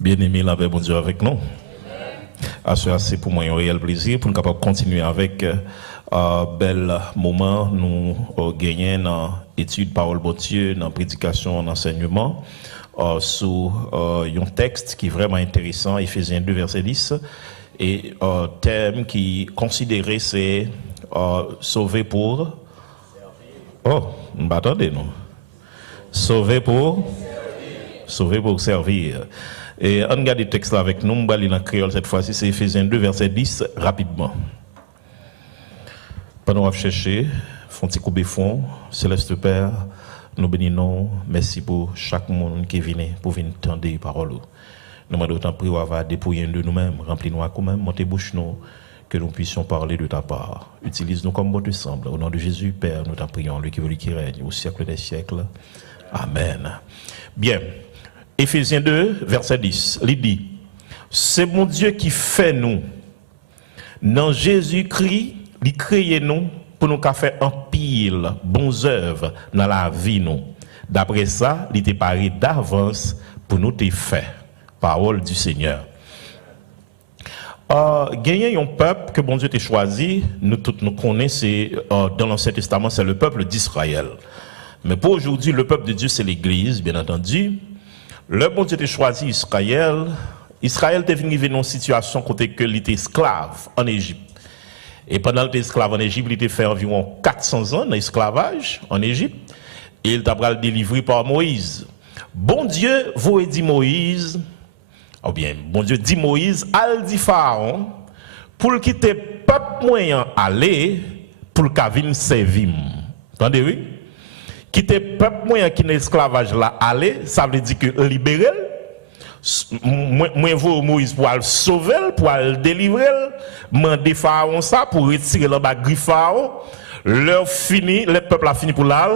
Bien-aimé, la paix, bon Dieu avec nous. C'est pour moi un réel plaisir pour nous capable continuer avec bel moment nous gagnons dans l'étude parole de Dieu, dans la prédication, dans l'enseignement sur un texte qui est vraiment intéressant, Éphésiens 2 verset 10, et thème qui considéré c'est sauver pour attendez non. Sauver pour servir. Et on regarde le texte là avec nous, on va lire en créole cette fois-ci, c'est Éphésiens 2, verset 10, rapidement. Pendant qu'on va chercher, font petit coup de fond, Céleste Père, nous bénissons, merci pour chaque monde qui est venu pour venir entendre les paroles. Nous demandons autant prier, on va dépouiller de nous-mêmes, remplir-nous quand même, monter bouche nous, que nous puissions parler de ta part. Utilise-nous comme bon te semble. Au nom de Jésus, Père, nous t'en prions, lui qui veut, lui qui règne, au siècle des siècles. Amen. Bien. Éphésiens 2, verset 10, il dit, c'est mon Dieu qui fait nous. Dans Jésus-Christ, il crée nous pour nous faire un pile, bonnes œuvres dans la vie nous. D'après ça, il était paré d'avance pour nous te faire. Parole du Seigneur. Gagner un peuple que bon Dieu t'a choisi, nous tous nous connaissons, dans l'Ancien Testament, c'est le peuple d'Israël. Mais pour aujourd'hui, le peuple de Dieu, c'est l'Église, bien entendu. Le bon Dieu a choisi Israël. Israël est venu dans une situation côté que il était esclave en Égypte. Et pendant qu'il était esclave en Égypte, il était fait environ 400 ans d'esclavage en Égypte. Et il t'a délivré par Moïse. Bon Dieu vous dit Moïse, ou bien bon Dieu dit Moïse, al dit Pharaon, pour quitter peuple moyen aller, pour qu'il vienne servir. Entendez oui? Quitter peuple moyen qui n'est esclavage là aller, ça veut dire que libérer. Moi vous Moïse pour le sauver, pour le délivrer, demander Pharaon ça pour retirer le bas griffe Pharaon. Leur fini, le peuple a fini pour la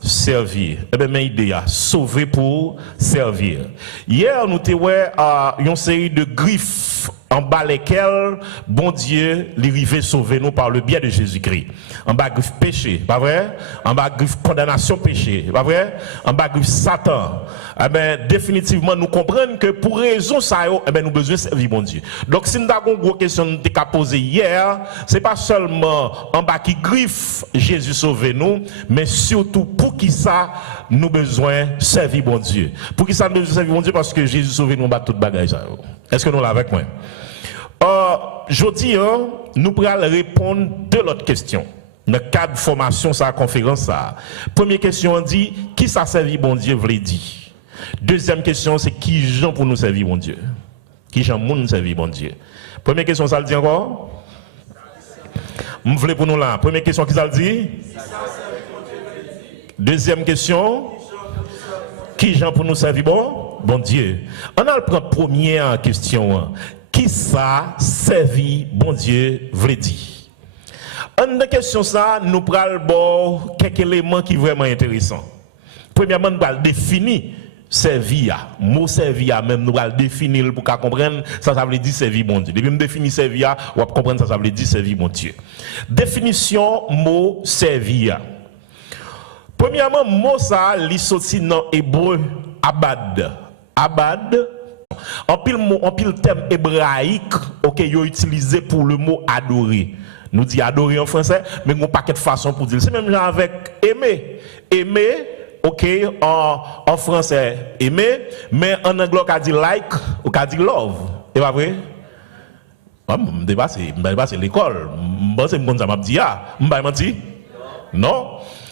servir. Eh bien, mes idées, sauver pour servir. Hier, nous avons une série de griffes en bas lesquelles, bon Dieu, l'arrivée sauver nous par le biais de Jésus-Christ. En bas griffe péché, pas vrai? En bas griffe condamnation péché, pas vrai? En bas griffe Satan. Eh bien, définitivement, nous comprenons que pour raison ça, eh bien, nous besoin de servir bon Dieu. Donc, si nous avons une grosse question qu'à poser hier, c'est pas seulement en bas qui griffe Jésus sauver nous, mais surtout pour qui ça, nous besoin de servir bon Dieu. Pour qui ça, nous besoin de servir bon Dieu? Parce que Jésus sauver nous, on bat tout bagage. Est-ce que nous l'avons avec moi? Jeudi, nous pourrons répondre de l'autre question. Dans le cadre de formation, sa conférence, ça. Première question, on dit, qui ça servir bon Dieu, veut dire? Deuxième question, c'est qui gens pour nous servir bon Dieu? Qui gens pour nous servir bon Dieu? Première question, ça le dit encore? Vous voulez pour nous là? Première question, qui ça le dit? Deuxième question, qui gens pour nous servir bon Dieu? On a le première question. Qui ça servir bon Dieu veut dire? En de question ça, nous prenons quelques éléments qui sont vraiment intéressants. Premièrement, nous allons définir servir. Mot servir, même nous allons définir pour comprendre ça veut dire servir bon Dieu. Depuis nous définir servir, on va comprendre ça veut dire servir bon Dieu. Définition mot servir. Premièrement, mot ça, il sorti dans hébreu abad. Abad. En pile terme hébraïque, OK, yo utilisé pour le mot adorer. Nous dit adorer en français, mais on paquet de façons pour dire. C'est même genre avec aimer. Aimer, OK, en français aimer, mais en anglais on dit like ou on dit love. C'est pas vrai? Je dépasse l'école. Je sais pas si je dis ah, je menti. Non.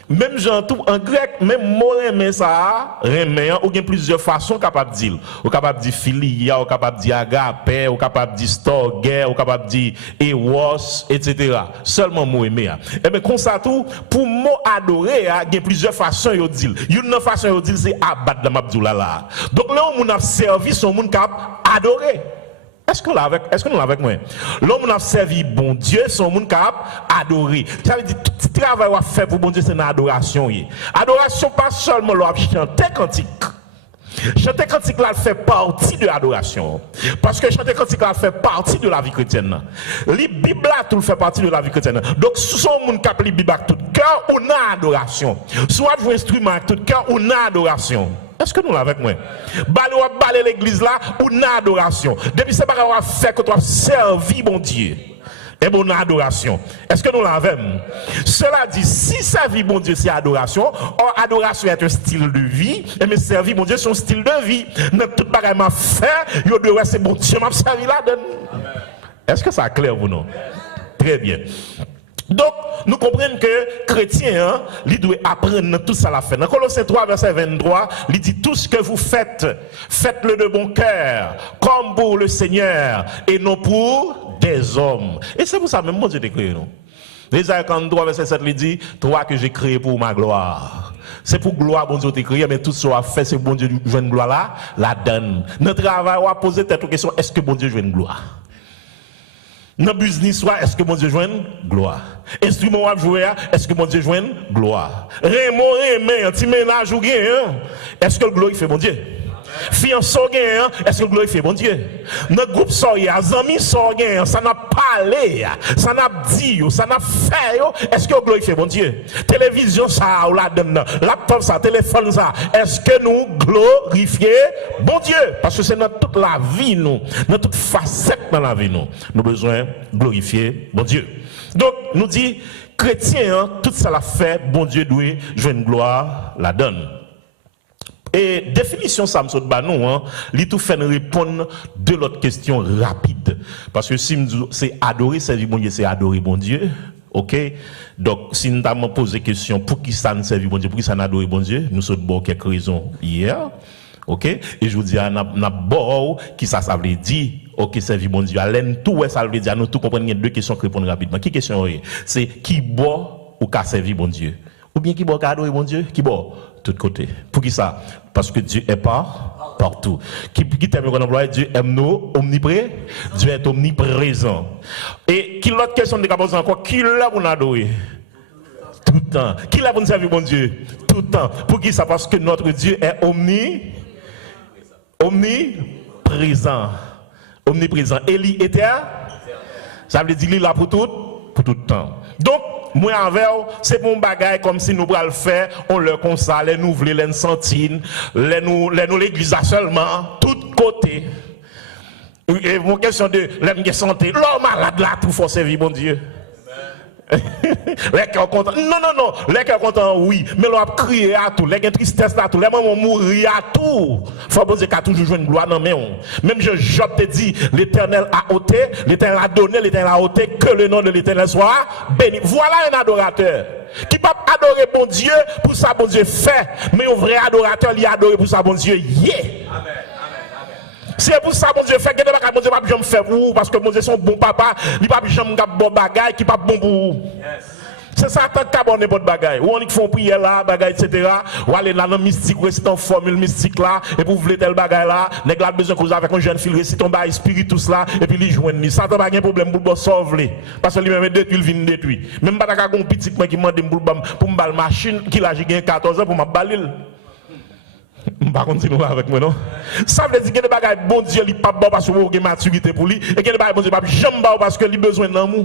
Même genre tout en grec, même mot aimer ça, aimer, ou bien plusieurs façons capable de dire. Ou capable de dire philia, ou capable de dire agape, ou capable de dire storge, ou capable de dire eros, etc. Seulement mot aimer. Et bien comme ça tout, pour mot adorer, il y a plusieurs façons de dire. Une façon de dire c'est abattre la mabdoula là. Donc là on a servi son monde capable adorer. Est-ce que nous l'avons avec moi? L'homme a servi bon Dieu, son monde capable adorer. Ça veut dire tout le travail qu'on fait pour bon Dieu, c'est une adoration. Adoration, pas seulement l'on chanter cantique. Chanter cantique là fait partie de l'adoration. Parce que chanter cantique là fait partie de la vie chrétienne. La Bible là tout fait partie de la vie chrétienne. Donc si son monde capable la Bible avec tout cœur, on a adoration. Soit vous instrument avec tout cœur, on a adoration. Est-ce que nous l'avons avec moi? Balé l'église là, ou une adoration. Depuis ce qu'on va faire que tu as servi, mon Dieu. Et bon adoration. Est-ce que nous l'avons? Cela dit, si servir bon Dieu c'est adoration, or adoration est un style de vie, et mais servir bon Dieu c'est un style de vie. Notre tout bagage m'a fait, yo de c'est bon Dieu m'a servi là dedans. Est-ce que ça est clair pour nous? Très bien. Donc, nous comprenons que chrétien, hein, il doit apprendre tout ça à la fin. Dans Colossiens 3, verset 23, il dit tout ce que vous faites, faites-le de bon cœur, comme pour le Seigneur, et non pour des hommes. Et c'est pour ça même, mon Dieu, t'ai créé, non? Isaïe 43, verset 7, il dit, toi que j'ai créé pour ma gloire. C'est pour gloire, bon Dieu, t'ai créé, mais tout ce qu'on a fait, c'est bon Dieu, joue une gloire là, la donne. Notre travail, on va poser cette question, est-ce que bon Dieu joue une gloire? Dans le business, est-ce que mon Dieu joue une gloire? Instrument à jouer, est-ce que mon Dieu joue une gloire? Raymond, un petit ménage ou gain, est-ce que le gloire fait mon Dieu? Fiançon gain, est-ce que le gloire fait mon Dieu? Notre groupe soye, amis soye, ça n'a parlé, ça n'a dit, ça n'a fait, est-ce que le gloire fait mon Dieu? Télévision ça, ou la donne, laptop ça, téléphone ça, est-ce que nous glorifions bon Dieu? Parce que c'est notre toute la vie, nous, notre toute facette dans la vie, nous avons besoin de glorifier bon Dieu. Donc, nous dit, chrétien, hein, tout ça l'a fait, bon Dieu doit jouer une gloire, la donne. Et définition ça me saute bah nous hein, li tout fait répondre de l'autre question rapide parce que si c'est adorer servir bon Dieu, c'est adorer bon Dieu. OK? Donc si nous avons posé question pour qui ça ne servir bon Dieu, pour qui ça n'adorer bon Dieu, nous sommes bon quelques raisons hier. OK? Et je vous dis n'a bon qui ça veut dire OK, servir bon Dieu. Alain tout ça veut dire nous tout comprendre il y a deux questions qui répondent rapidement. Qui question c'est qui bon ou qui servir bon Dieu? Ou bien qui bon qui adorer bon Dieu? Qui bon tout côté. Pour qui ça? Parce que Dieu est partout. Qui termine qu'on emploie Dieu aime nous omniprésent. Dieu est omniprésent. Et qui l'autre question de poser encore? Qui l'a pour nous adorer? Tout le temps. Qui l'a pour nous servir bon Dieu? Tout le temps. Pour qui ça? Parce que notre Dieu est omniprésent. Omniprésent. Et il était? Ça veut dire qu'il est là pour tout le temps. Donc moi avec c'est mon bagage comme si nous pourrions le faire, on le consale, les nous voulons les sentines, les nous l'église seulement, tout côté. Et mon question de la santé, l'homme malade là tout faut servir bon Dieu. Les cœurs contents, non, les cœurs contents oui, mais l'on a crié à tout, les tristesse à tout, les mamans mourir à tout. Faut bon Dieu qu'a toujours joué une gloire dans mes mains. Même Job te dit, l'Éternel a ôté, l'Éternel a donné, l'Éternel a ôté, que le nom de l'Éternel soit béni. Voilà un adorateur qui peut adorer bon Dieu pour ça bon Dieu fait, mais un vrai adorateur il adore pour ça bon Dieu Amen. C'est pour ça que mon Dieu fait que mon Dieu ne va jamais faire pour vous, parce que mon Dieu son bon papa, il ne va jamais faire bon bagage qui n'est pas bon pour vous. C'est ça, tant qu'à bon n'importe bagaille. Ou on y font prière là, bagaille, etc. Ou aller dans le mystique, réciter une formule mystique là, et pour vous voulez tel bagaille là, n'est pas besoin que vous avez avec un jeune fille, réciter un bagaille spiritus là, et puis lui joindre. Ça n'a pas de problème pour vous sauver. Parce que lui-même détruit, il vient détruire. Même pas d'accord un petit qui m'a demandé pour me baller machine, qui a 14 ans pour me baller. Par contre, nous avec moi, non? Ça veut dire que les bagages, bon Dieu, il n'est pas bon parce que vous avez maturité pour lui, et que les bagages, bon Dieu, il n'est pas jamais bon parce qu'il a besoin d'amour.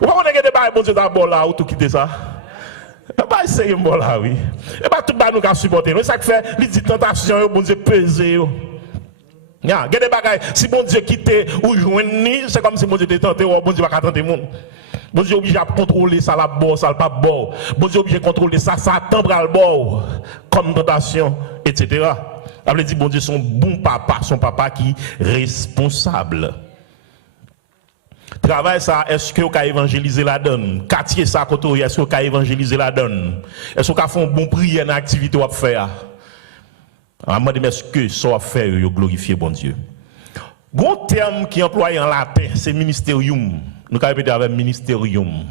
Vous comprenez que les bagages, bon Dieu, d'abord là, ou tout quitter ça? Bah, c'est bon là, oui. Et bah, tout le monde nous a supporté. Mais ça fait, il dit tentation, bon Dieu, peser. Il y a des bagages, si bon Dieu quitte ou joindre, c'est comme si bon Dieu était tenté, ou bon Dieu va tenter le monde. Bon Dieu est obligé à contrôler ça, la bord, ça, le pas bord. Bon Dieu est obligé à contrôler ça, ça attendre à le bord, comme tentation, etc. Ça veut dire, bon Dieu, son bon papa, son papa qui est responsable. Travail ça, est-ce que vous avez évangélisé la donne? Quartier ça, est-ce que vous avez évangélisé la donne? Est-ce que vous avez fait un bon prière dans l'activité à faire? Est-ce que ça va faire, vous glorifier bon Dieu? Bon terme qui est employé en latin, c'est ministerium. Nous avons répété avec ministerium.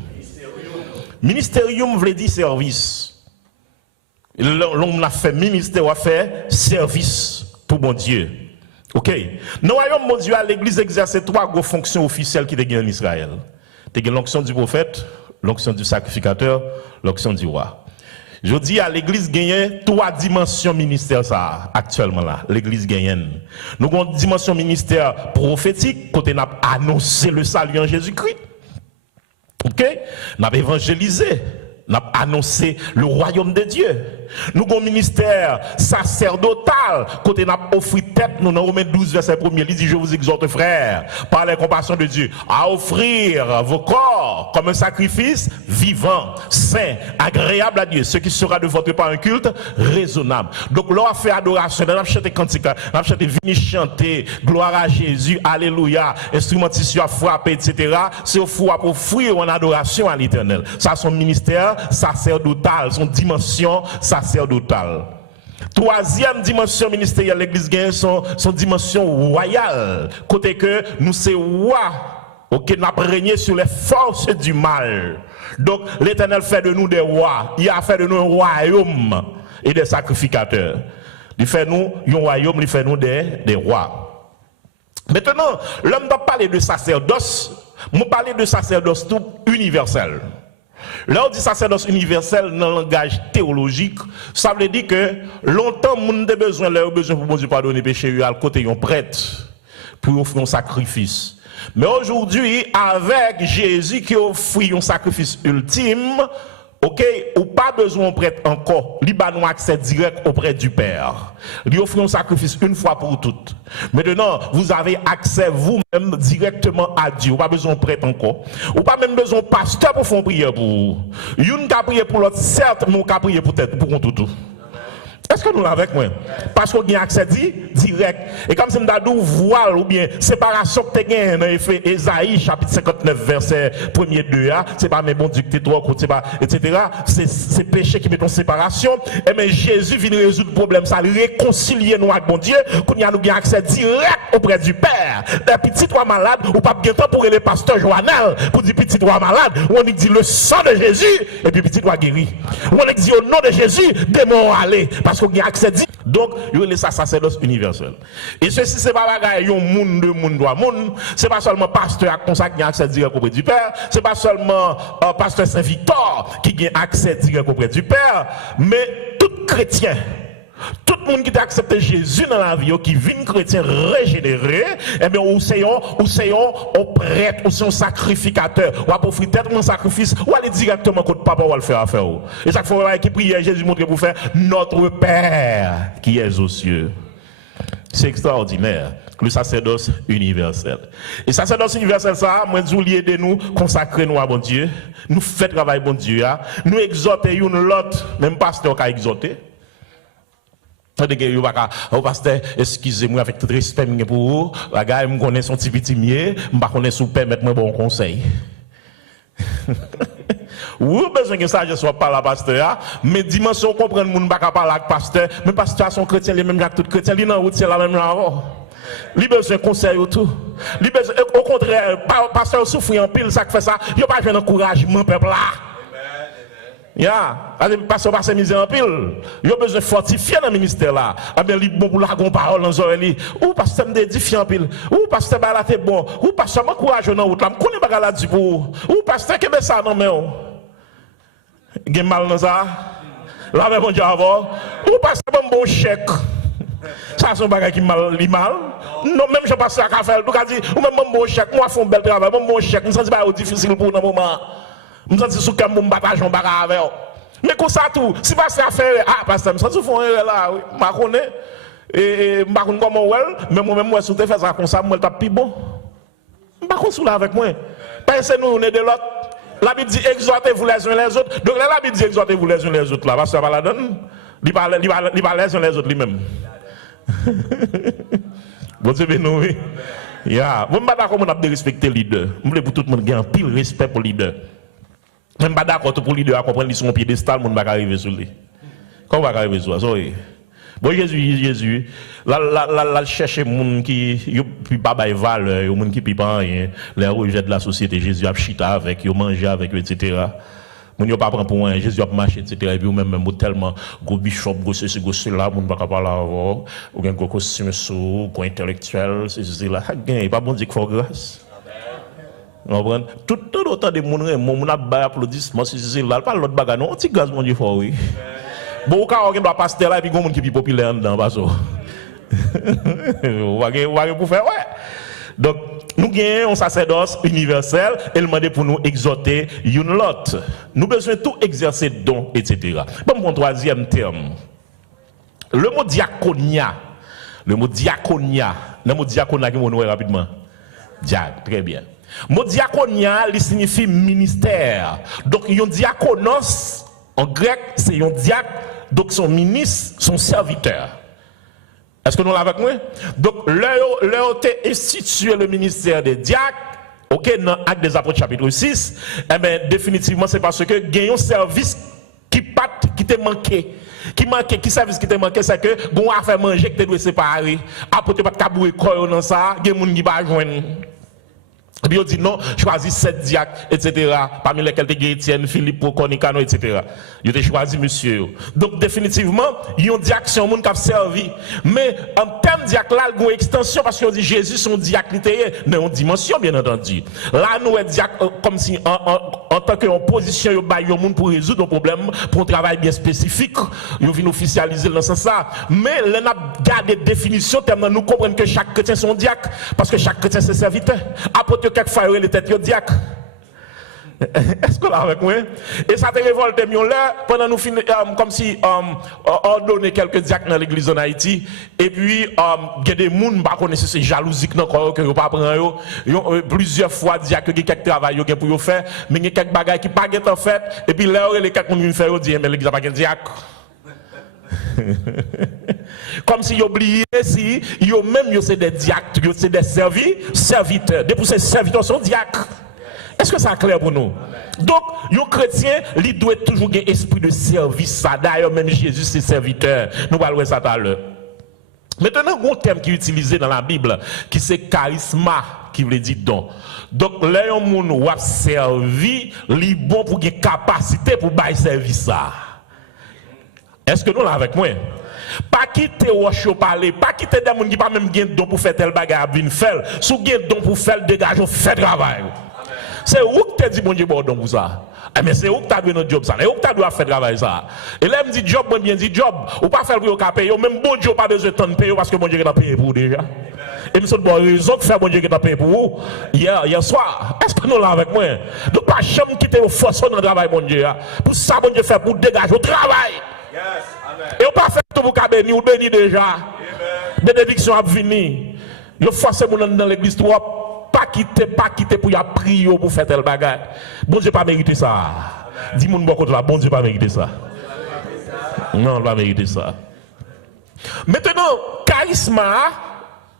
Ministerium veut dire service. L'homme a fait ministère, a fait service pour mon Dieu. OK? Nous voyons mon Dieu à l'église exercer trois grandes fonctions officielles qui étaient en Israël. Il y a l'onction du prophète, l'onction du sacrificateur, l'onction du roi. Je dis à l'église gagne trois dimensions ministère ça actuellement là, l'église gagne. Nous avons une dimension ministère prophétique côté n'a annoncé le salut en Jésus-Christ. OK? N'a évangélisé, n'a annoncé le royaume de Dieu. Nous avons un ministère sacerdotal. Côté n'a offert tête, nous dans Romains 12, verset 1er, il dit, je vous exhorte, frères, par la compassion de Dieu, à offrir vos corps comme un sacrifice vivant, saint, agréable à Dieu, ce qui sera de votre part un culte raisonnable. Donc, l'on a fait adoration, on a chanté cantique, on a chanté, venez chanter, gloire à Jésus, alléluia, instrumentation à frapper, etc. C'est au fou à offrir en adoration à l'Éternel. Ça, son ministère sacerdotal, son dimension sacerdotale. Troisième dimension ministérielle, l'église gagne son dimension royale. Côté que nous c'est roi, ok, n'a régné sur les forces du mal. Donc l'Éternel fait de nous des rois. Il a fait de nous un royaume et des sacrificateurs. Il fait nous un royaume, il fait nous des rois. Maintenant, l'homme va parler de sacerdoce. Nous parler de sacerdoce tout universel. Là, on dit sacerdoce universel dans le langage théologique, ça veut dire que longtemps, on a besoin pour Dieu pardonner péché à côté d'un prêtre pour offrir un sacrifice. Mais aujourd'hui, avec Jésus qui offre un sacrifice ultime, ok, ou pas besoin de prêtre encore, il a un accès direct auprès du Père. Il offre un sacrifice une fois pour toutes. Maintenant, vous avez accès vous-même directement à Dieu. Vous pas besoin de prêtre encore. Ou pas même besoin de pasteur pour faire prière pour vous. Une qui a prié pour l'autre, certes, mais on a prié pour tête, pour tout. Est-ce que nous l'avons avec moi? Parce qu'on a accès direct. Et comme si nous avons voile ou bien séparation que tu as dans Ésaïe chapitre 59 verset 1er 2, c'est pas mes bons Dieu que tu es etc. C'est péché qui met en séparation. Et mais Jésus vient résoudre le problème, ça réconcilier nous avec bon Dieu, qu'on y a nous accès direct auprès du Père. Les petits trois malades, ou pas bien temps pour les pasteurs Joannel, pour dire petit trois malade, on dit le sang de Jésus, et puis petit trois guéri. On dit au nom de Jésus, démons aller. Parce qu'on a accès dit. Donc, il y a ça sacerdoce universel. Et ceci, c'est pas bagaille, yon moun de moun doit moun. C'est pas seulement pasteur qui a accès direct auprès du Père. C'est pas seulement pasteur Saint-Victor qui a accès direct auprès du Père. Mais tout chrétien, tout le monde qui a accepté Jésus dans la vie, qui vit chrétien régénéré, eh bien, ou c'est un prêtre, ou c'est un sacrificateur, ou à offrir tellement un sacrifice, ou aller directement contre papa, ou à le faire affaire. Et chaque fois qui prie, Jésus montre pour faire notre Père qui est aux cieux. C'est extraordinaire. Le sacerdoce universel. Et sacerdoce universel, ça, moi, je voulais de nous consacrer nous à bon Dieu, nous faire travail bon Dieu, nous exhorter une l'autre, même pasteur qui a exhorté. Oh pasteur, excusez-moi avec tout respect pour vous, la gars, je connais son petit petit mieux, je ne connais pas si vous permettez moi bon conseil. Ou besoin que ça je sois pas la pasteur, mais dimension comprendre moun pas parler avec pasteur, mais pasteur son chrétien les mêmes que tout chrétien, li nan route c'est la même avant. Li besoin conseil ou tout. Li besoin au contraire, pasteur souffre en pile ça fait ça, yo pas un encouragement peuple là. Ya, pasteur passe misère en pile. Yo besoin fortifier dans le ministère là. Ah bien li bon pour la parole dans oreille. Ou pasteur me édifier en pile. Ou pasteur ba la tête bon. Ou pasteur m'encourage dans route là. Me connais pas la dit pour. Ou pasteur que ben ça non mais gen mal dans ça. Là mais bon Dieu avant. Ou pasteur bon chèque. Ça c'est un bagage qui mal li mal. Non même je passe à faire tout dit ou même bon chèque moi font bel travail bon chèque. Me senti pas difficile pour dans moment. Je me sens sous comme mon bataille, on barre avec. Mais comme ça tout, si pas ça faire, parce que je me sens font là, oui, je connais. Et je connais comment mais moi-même, moi, si tu fais ça comme ça, moi, je suis plus bon. Je ne connais pas avec moi. Pensez-nous, on est de l'autre. La Bible dit exhortez-vous les uns les autres. Donc là, la Bible dit exhortez-vous les uns les autres. Là, parce que ça va la donne. Il parle les uns les autres lui-même. Bon Dieu, nous, oui. Yeah. Moi, je ne suis pas d'accord pour respecter le leader. Je voulais pour tout le monde gagner un pile respect pour le leader. Je ne suis pas d'accord pour le leader à comprendre qu'ils sont au piédestal, je ne vais pas arriver sur lui. Comment on va arriver sur lui? Bon, Jésus, là, cherche les gens qui ne peuvent pas valeur, les gens qui ne peuvent pas rien, les rejets de la société, Jésus a chita avec, il a mangé avec, etc. Moun yo pas prend pour un Jésus a marché etc. Et puis même tellement gros bishop gros ceci gros cela moun pas parler avant ou gen gros costume sous gros intellectuel ceci là gain pas bon Dieu qui fait grâce. Comprendre tout autant de moun a ba applaudissement ceci là pas l'autre bagarre non petit grâce mon Dieu fort oui. Bon ka on doit pasteur là et puis gon moun qui plus populaire dedans pas ça. On va pour faire ouais. Donc nous gagnons un sacerdoce universel et demandé pour nous exhorter une l'autre. Nous besoin tout exercer don, etc. Bon, mon troisième terme. Le mot diaconia. Le mot diaconia qui nous rapidement. Très bien. Le mot diaconia, il signifie ministère. Donc, un diaconos, en grec, c'est un diacre, donc son ministre, son serviteur. Est-ce que nous l'avons avec moi? Donc, leur a institué le ministère des diacres, ok, dans Actes des Apôtres chapitre 6, eh bien, définitivement, c'est parce que il y a un service qui t'a manqué. Qui service qui t'a manqué, c'est que, bon, à faire manger, que tu dois séparer. Après, tu n'as pas de caboué quoi dans ça, il y a des gens qui vont joindre. Et puis on dit non, choisis 7 diacres, etc. Parmi lesquels tu as Étienne, Philippe, Conicano, etc. Ils ont choisi monsieur. Donc définitivement, ils ont diacre, c'est un monde qui a servi. Mais en termes de diacre, là, il y a une extension parce qu'on dit Jésus, son diacre, il dans une dimension, bien entendu. Là, nous, sommes diacre comme si en tant qu'opposition, il y a un monde pour résoudre un problème, pour un travail bien spécifique. Ils viennent officialiser dans ce sens. Mais là, on a gardé définition, tellement nous comprenons que chaque chrétien est son diacre, parce que chaque chrétien c'est serviteur. Après, quelquefois, les têtes de diacre. Est-ce que là avec moi? Et ça te révolte là, pendant nous finir, comme si ordonner quelques diacres dans l'église en Haïti, et puis il y a des gens qui connaissent ces jalousies que vous pas prendre. Plusieurs fois diacres qui quelques travail pour faire, mais il y a quelques bagages qui pas en fait, et puis là, les quelques gens qui font dire, mais l'église n'a pas de diacre. Comme si ils oubliaient si ils même c'est des diacres, c'est des serviteurs. Depuis ces serviteurs sont diacres. Est-ce que c'est clair pour nous? Donc, les chrétiens, ils doivent toujours avoir un esprit de service. D'ailleurs, même Jésus, c'est serviteur. Nous allons voir ça tout à l'heure. Maintenant, un terme qui est utilisé dans la Bible, qui c'est charisma, qui veut dire don. Donc, là, un monde a servi, il est bon pour avoir capacité pour faire service. Est-ce que nous l'avons avec moi? Pas quitter ou parler, pas quitter des gens qui pas même gain don pour faire tel bagage à venir faire. Si vous avez don pour faire dégage, fait travail. C'est où que tu dis bon Dieu bon don pour ça? Mais c'est où que tu as donné job ça? C'est où que tu dois faire travail ça? Et là me dit job, moi bien dit job, ou pas faire pour payer, même bon Dieu pas besoin de temps de payer parce que bon Dieu t'a payé pour déjà. Et me sommes bonne raison que faire bon Dieu t'a payé pour vous hier soir. Est-ce que nous là avec moi? Donc pas jamais quitter au force dans le travail bon Dieu. Pour ça bon Dieu fait pour dégager au travail. Yes. Et on pas fait tout pour bénir, ou bénir déjà. Bénédiction a venir. Yo force mon dans l'église toi pas quitter pour y prier pour faire tel bagage. Bon Dieu pas mérité ça. Dis mon bon côté là, bon Dieu pas mérité ça. Non, on va mériter ça. Maintenant, charisma,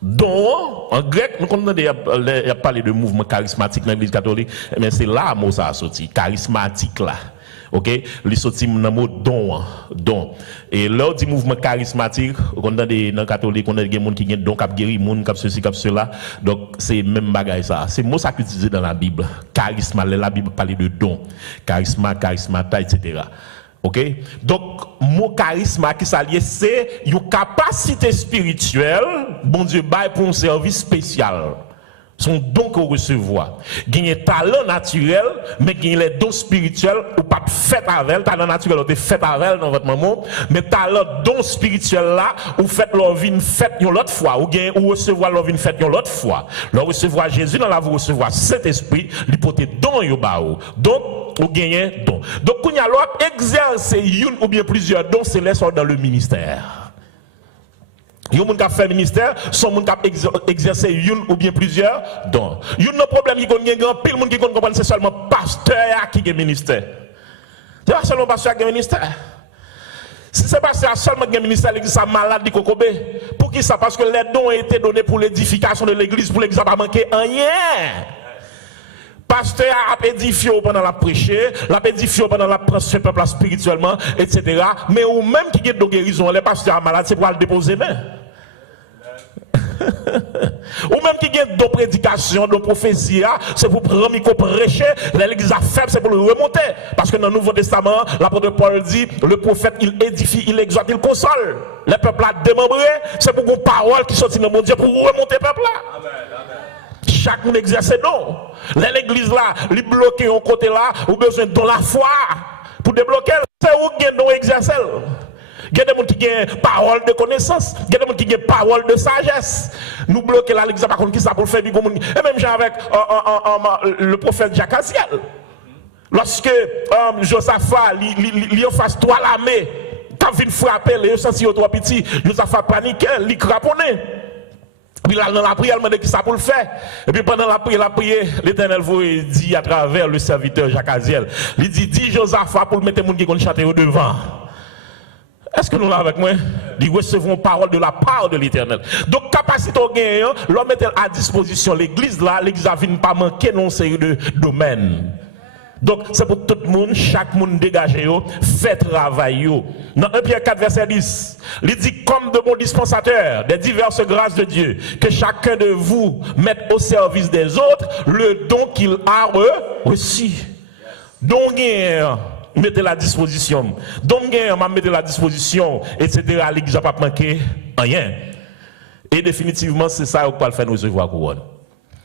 dont en grec, nous connaissons il y a parlé de mouvement charismatique dans l'église catholique, mais c'est là mot ça a sorti, charismatique là. OK, les sorti dans le mot don. Et là dit mouvement charismatique, on a des dans catholique, on a des gens qui ont don cap guérir monde cap ceci cap cela. Donc c'est même bagaille ça. C'est mot ça utilisé dans la Bible. Charisma, la Bible parle de don. Charismata, etc. OK? Donc mot charisme qui s'allie c'est une capacité spirituelle, bon Dieu bail pour un service spécial. Son don qu'on recevoir. Gagner talent naturel, mais gagner les dons spirituels ou pas fait avec talent naturel ou fait avec dans votre maman, mais talent don spirituel là ou fait leur vie fait une autre fois ou gagner ou recevoir leur vie fait une autre fois. Leur recevoir Jésus dans la vous recevoir Saint-Esprit, l'hypothèse don yo ba ou. Donc ou gagner don. Donc quand y a l'autre exercer une ou bien plusieurs dons célestes dans le ministère. Il y a des gens qui fait ministère, sont des gens qui exercent une ou bien plusieurs dons. Il y a un problème qui est grand pile monde qui comprend c'est seulement pasteur qui a ministère. C'est pas seulement pasteur qui a ministère. Si c'est pasteur seulement qui a ministère, l'église est malade du kokobé. Pour qui ça? Parce que les dons ont été donnés pour l'édification de l'église, pour l'église n'a pas manqué rien. Pasteur a édifié pendant la prêcher, l'a édifié pendant la transfert peuple spirituellement, etc. Mais ou même qui a de guérison, les pasteurs malades, c'est pour le déposer main. Ou même qui a de prédication, de prophétie, c'est pour prendre micro prêcher, l'église a faible, c'est pour le remonter. Parce que dans le Nouveau Testament, l'apôtre Paul dit, le prophète, il édifie, il exhorte, il console. Le peuple a démembré, c'est pour une parole qui sortit dans mon Dieu pour remonter le peuple là. Amen. Chaque monde exerce non. L'église là, lui bloquer un côté là, ou besoin de la foi pour débloquer. C'est où qui doit exercer. Il y a des gens qui ont parole de connaissance, il y a des gens qui ont parole de sagesse. Nous bloquons la l'église, par contre, qui ça pour faire du monde. Et même avec le prophète Jacques Aziel. Lorsque Josaphat, il face toi l'armée, quand il frapper, il senti trois petits, Josaphat paniqué, il craponné. Puis là, dans la prière, il m'a dit qui ça pour le faire. Et puis pendant la prière, l'Éternel vous dit à travers le serviteur Jacques Aziel, il dit Josaphat pour mettre les gens qui vont chanter au devant. Est-ce que nous l'avons avec moi? Nous recevons parole de la part de l'Éternel. Donc, capacité au gain, l'homme met à disposition l'église là, l'église a vu pas manquer non série de domaines. Donc, c'est pour tout le monde, chaque monde dégagé, fait travail. Dans 1 Pierre 4, verset 10, il dit comme de bons dispensateurs des diverses grâces de Dieu, que chacun de vous mette au service des autres le don qu'il a reçu. Donc, mettez la disposition. Donc, mettez la disposition, etc. L'église n'a pas manqué rien. Et définitivement, c'est ça qu'on peut faire nous recevoir couronne.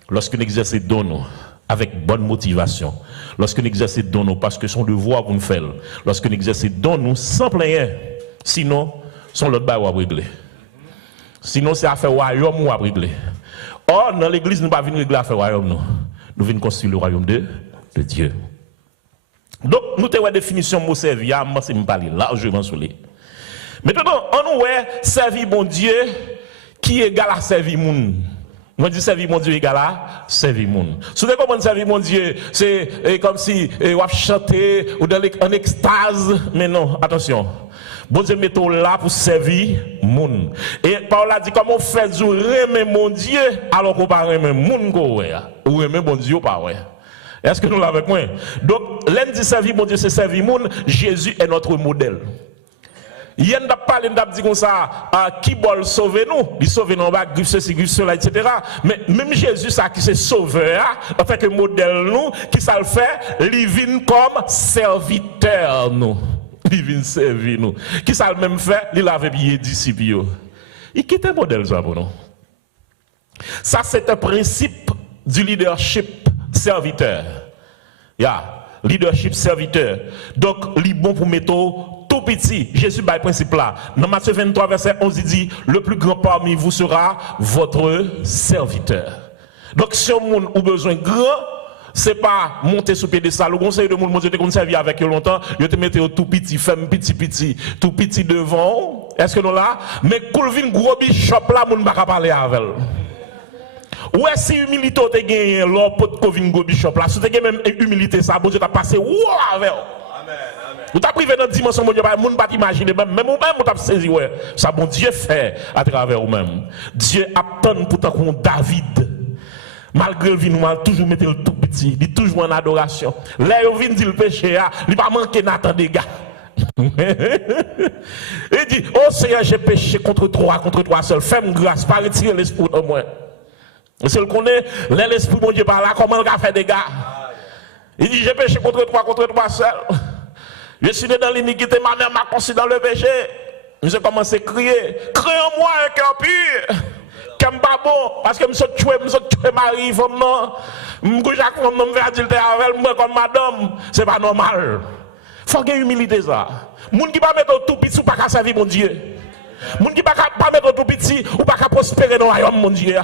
Lorsque nous exerçons don avec bonne motivation, lorsque nous exerçons don parce que son devoir pour nous faire, lorsque nous exerçons don nous sans rien, sinon, son l'autre bail à régler. Sinon, c'est affaire royaume ou à régler. Or, dans l'église, nous ne pouvons pas venir régler l'affaire royaume, nous venons construire le royaume de Dieu. Donc, nous avons une définition de mot servir, moi, c'est me parler largement sur les. Maintenant, on nous servir mon Dieu qui est égal à servir mon. Moi, je dis servir mon Dieu égal à servir mon. Si vous comprenez servir mon Dieu, c'est comme si on chanter ou dans en extase, mais non, attention. Bon Dieu met là pour servir mon. Et Paul a dit comment on fait du remet mon Dieu alors qu'on pas remet mon go ou remet mon Dieu pas ouais. Est-ce que nous l'avons avec moi? Donc, l'un dit servir mon Dieu, c'est servir mon. Jésus est notre modèle. Il y a parlé, il a dit comme ça, qui veut sauver nous? Il sauve nous, griffe ceci, griffe cela, etc. Mais même Jésus, ça qui s'est sauveur, en fait que modèle nous, qui ça le fait, il vient comme serviteur nous. Il vient servir nous. Qui ça le même fait, il avait bien disciple. Il quitte un modèle ça pour nous. Ça, c'est un principe du leadership serviteur. Leadership serviteur. Donc, il est bon pour mettre tout petit. Jésus a le principe là. Dans Matthieu 23, verset 11, il dit, le plus grand parmi vous sera votre serviteur. Donc, si on a besoin de grand, ce n'est pas monter sur pied de salle. Le conseil de monde, moi, je te servir avec eux longtemps, je te mettais au tout petit, femme petit, tout petit devant. Est-ce que nous là? Mais quand vient gros bishop là, on ne va pas parler avec elle. Ouais, si humilité tu gagné, l'or pot kovin go bishop là, si tu gagné même humilité ça, bon Dieu t'a passé wow avec. Amen. Ou t'as privé dans dimension bon Dieu, monde pas imaginer même ou même t'a saisi ouais, ça bon Dieu fait à travers ou même. Dieu attend pour tant qu'on David. Malgré le vin mal toujours mettre le tout petit, il toujours en adoration. Là il vient dire le péché il pas manquer Nathan des gars. Il dit oh Seigneur, j'ai péché contre toi seul, fais-moi grâce, pas retirer l'esprit de moi. Si le connaît, l'esprit bon Dieu par là, comment il a fait des gars? Il dit, j'ai péché contre toi seul. Je suis né dans l'iniquité, ma mère m'a conçu dans le péché. J'ai commencé à crier, crée en moi un cœur pur. Qui n'est pas bon, parce que je suis tué Marie, je me fais adultère avec moi comme madame. Ce n'est pas normal. Il faut qu'il y ait humilité ça. Les gens qui ne pas mettre tout petit, ou pas qu'à servir mon Dieu. Les gens qui ne pas mettre tout petit, ou pas qu'à prospérer dans le royaume mon Dieu.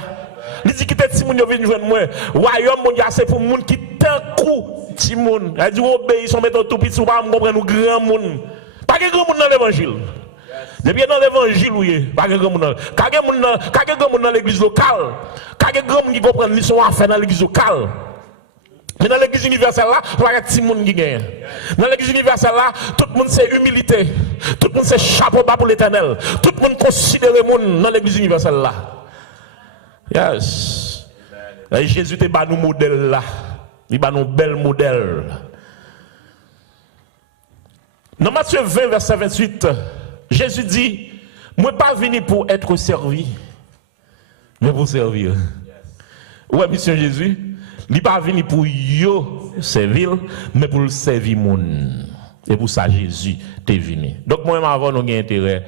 Il dit que si moun yo vinn joindre moi, royaume mon Dieu c'est pour moun qui tant coup ti moun. Il dit obéir son mettre tout petit ou pas comprendre nous grand moun. Pas que grand moun dans l'évangile. Depuis dans l'évangile oui, pas que grand moun. Ka grand moun dans l'église locale. Ka grand moun qui comprend ni son affaire dans l'église locale. Mais dans l'église universelle là, il y a petit moun qui gagne. Dans l'église universelle là, tout le monde c'est humilité. Tout le monde c'est chapeau bas pour l'Éternel. Tout le monde considère moun dans l'église universelle là. Yes. Et Jésus te bat nous modèle là. Il bat nous bel modèle. Dans Matthieu 20, verset 28, Jésus dit, moi pas venu pour être servi, mais pour servir. Ouais, monsieur Jésus, il n'est pas venu pour yo servir, mais pour le servir moun. Et pour ça, Jésus est venu. Donc, moi, avant, nous avons intérêt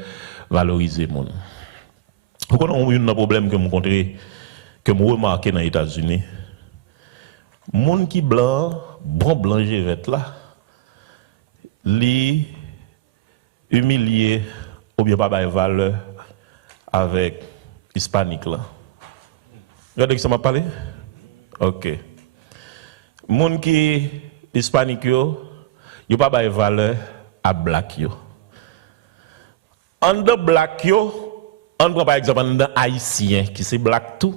à valoriser moun. Vous connaissez un problème que je remarque dans les États-Unis. Les gens qui blanc, bon blanc, là, les humiliés ou bien pas de valeur avec hispanique là. Regardez que ça m'a parlé? OK. Moun qui hispanique yo pas de valeur à black yo. En de black yo, on prend par exemple un haïtien qui c'est black tout.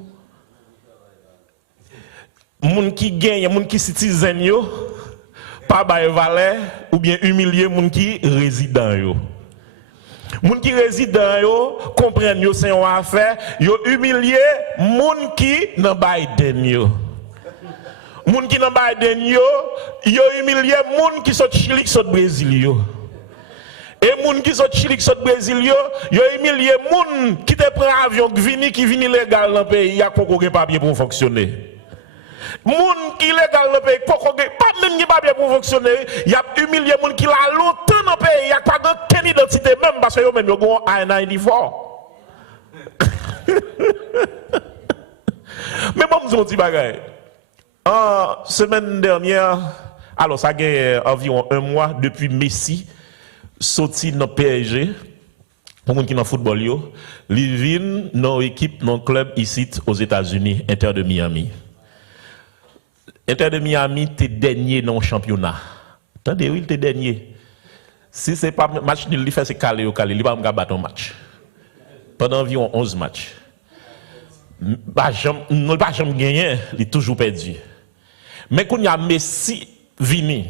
Moun qui gagne, moun qui citizen yo, pas de valeur ou bien humilier moun qui résident yo. Moun qui résident yo, comprennent yo c'est une affaire, yo humilier moun qui nan Biden yo. Moun qui nan Biden yo humilier moun qui sont Chili, qui sont Brésil yo. Et moun qui sont Chili, qui sont Brésil yo humilier moun qui te prend avion qui vini légal dans le pays, y a pas de papier pour fonctionner. Moun qui légal dans le pays, pas même qui papier pour fonctionner, y a humilié moun qui la longtemps dans le pays, y a pas de identité même parce que yo même yo gon I-94. Mais bon, nous petit bagay. En semaine dernière, alors ça a environ un mois depuis Messi sorti dans PSG pour moun qui dans football yo, li vinn dans équipe dans club ici aux États-Unis, Inter de Miami. Inter de Miami t'es dernier dans le championnat. Attendez, oui, t'es dernier. Si c'est pas match nul, il fait c'est calé au calé, il va pas battre un match. Pendant environ 11 matchs. Pas jamais gagné, il est toujours perdu. Mais quand il y a Messi vini,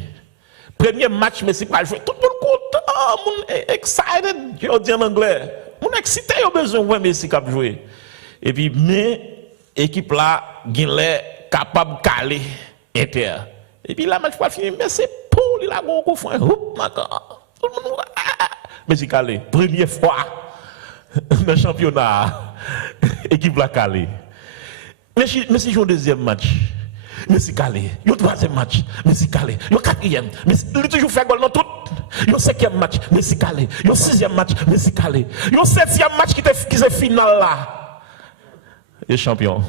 premier match Messi pas jouer, tout le monde content, monde excited, je dis en anglais. Monde excité, il a besoin de Messi cap jouer. Et puis mais équipe là, gagne capable de caler Inter. Et puis là, match pas fini, mais c'est pour il a gros coup fouin. Tout le monde mais c'est calé. Première fois dans le championnat, équipe la calé. Mais si joue un deuxième match, mais c'est calé. Il y a un troisième match, mais c'est calé. Il y a un quatrième, mais il toujours fait goal dans tout. Il y a un cinquième match, mais c'est calé. Il y a un sixième match, mais c'est calé. Il y a un septième match qui est final là. Il est champion.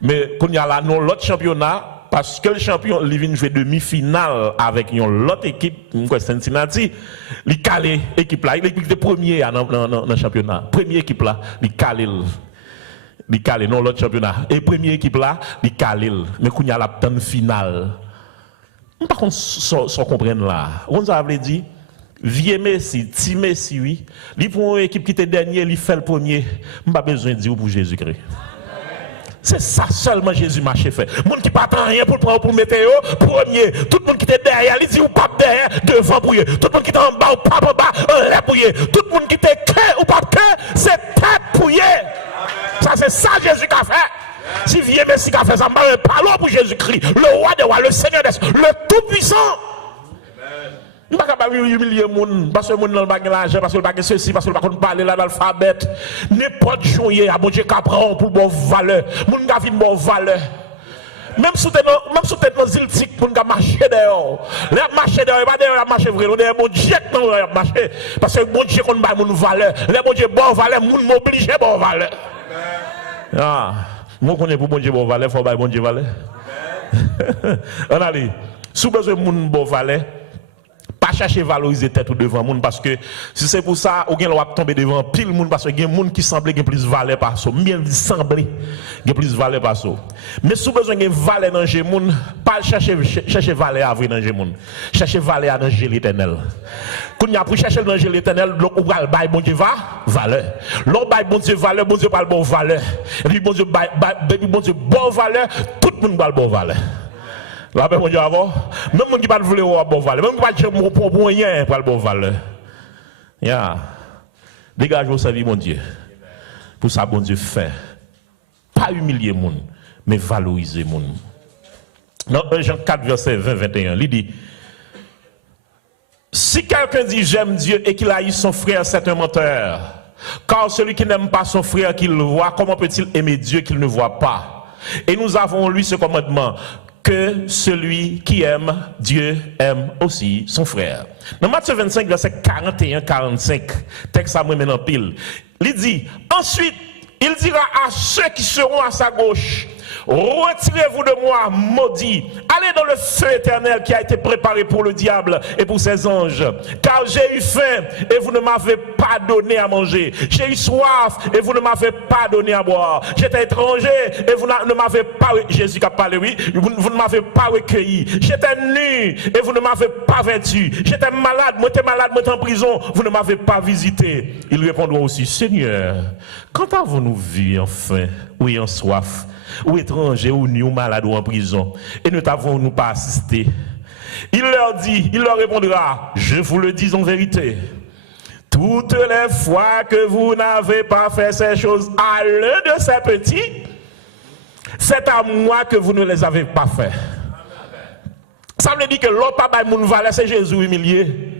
Mais quand il y a là, non, l'autre championnat, parce que le champion, il vient jouer demi-finale avec une autre équipe, Cincinnati, il calé l'équipe là, il est premier dans le championnat. Première équipe là, il calé. Il calé, non, l'autre championnat. Et première équipe là, il calé. Mais quand il y a la temps finale, par contre, sans comprendre là, on a dit, vieux Messi, petit Messi, oui, il prend une équipe qui était dernier, il fait le premier, je n'ai pas besoin de dire pour Jésus-Christ. C'est ça seulement Jésus m'a fait. Moun qui pas rien pour prendre pour météo, premier. Tout le monde qui était derrière, il dit ou pas derrière, devant pour y. Tout le monde qui était en bas ou pas en bas, en l'air pour y. Tout le monde qui était cœur ou pas cœur, c'est tête pour y. Ça c'est ça Jésus qui a fait. Si vieux Messi qui a fait ça, parlons pour Jésus-Christ, le roi des rois, le Seigneur des le tout-puissant. Il ne peut pas humilier les gens parce que les gens n'ont pas l'argent, parce qu'ils n'ont pas ceci, parce qu'ils n'ont pas parler l'alphabet. N'importe quoi, il y a bon Dieu qui apprend pour bonne valeur. Les gens ont une bonne valeur. Même si tu es dans Ziltik, les gens marcher dehors. Les gens marchent dehors, ils ne marchent pas vrai. Les gens ont marché. Parce que bon Dieu qu'on a une valeur. Les bon Dieu bonne valeur, les gens m'obligent à bonne valeur. Ah, moi qu'on est pour bon Dieu bonne valeur, il faut que bon Dieu valeur. On a dit, si vous avez besoin de bonne valeur, pas chercher à valoriser tête ou devant monde parce que si c'est pour ça ou bien on va tomber devant pile monde parce que il y a monde qui semble qu'il plus valeur par ça bien il semble qu'il plus valeur par ça mais si besoin de valeur dans le monde pas chercher valeur à vrai dans le monde chercher valeur dans l'éternel quand il y a pour chercher dans l'éternel donc on va bailler bon Dieu valeur l'on baille bon Dieu valeur bon Dieu parle bon valeur et puis bon Dieu bon valeur tout le monde parle bon valeur. La paix, mon Dieu, avant. Même les gens qui ne veulent pas avoir bon valeur. Même les gens qui ne veulent pas rien pour le bon valeur. Dégage vos services, mon Dieu. Pour ça, bon Dieu, fait. Pas humilier les gens, mais valoriser les gens. Dans Jean 4, verset 20-21, il dit si quelqu'un dit j'aime Dieu et qu'il haït son frère, c'est un menteur. Car celui qui n'aime pas son frère qu'il le voit, comment peut-il aimer Dieu qu'il ne voit pas? Et nous avons lui ce commandement. Que celui qui aime Dieu aime aussi son frère. Dans Matthieu 25, verset 41-45, texte à moi maintenant pile, il dit, ensuite, il dira à ceux qui seront à sa gauche, retirez-vous de moi, maudit. Allez dans le feu éternel qui a été préparé pour le diable et pour ses anges. Car j'ai eu faim et vous ne m'avez pas donné à manger. J'ai eu soif et vous ne m'avez pas donné à boire. J'étais étranger et vous ne m'avez pas... Jésus qui a parlé, oui. Vous ne m'avez pas recueilli. J'étais nu et vous ne m'avez pas vêtu. J'étais malade, moi j'étais en prison. Vous ne m'avez pas visité. Ils répondront aussi, Seigneur, quand avons-nous vu enfin, ou en soif, ou étranger, ou nu, ou malade, ou en prison, et ne t'avons-nous pas assisté? Il leur répondra, je vous le dis en vérité, toutes les fois que vous n'avez pas fait ces choses à l'un de ces petits, c'est à moi que vous ne les avez pas fait. Ça veut dire que l'autre papa moun valait, c'est Jésus humilié.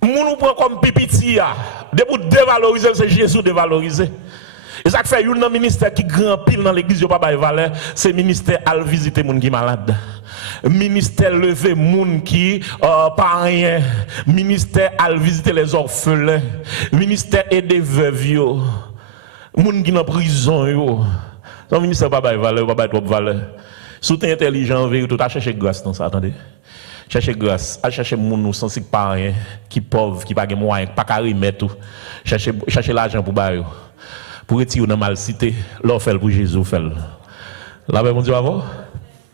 Moun nous prend comme pipiti, de pour dévaloriser, c'est Jésus dévalorisé. Et ça fait un ministère qui grand pile dans l'église, c'est ministère à visiter moun qui malade. Ministère lever moun qui pas rien. Ministère à visiter les orphelins. Ministère aider veuves yo. Moun qui dans prison yo. Son ministère pas valeur, pas trop valeur. Si tu es intelligent, tu as cherché grâce dans ça, attendez. Chercher grâce, à chercher moun ou sans pas rien, qui pauvre, qui pas de moyens, pas carré mettre tout. Chercher l'argent pour bailler. Pour retirer dans mal cité, l'on fait pour Jésus fait. Là mon Dieu avant.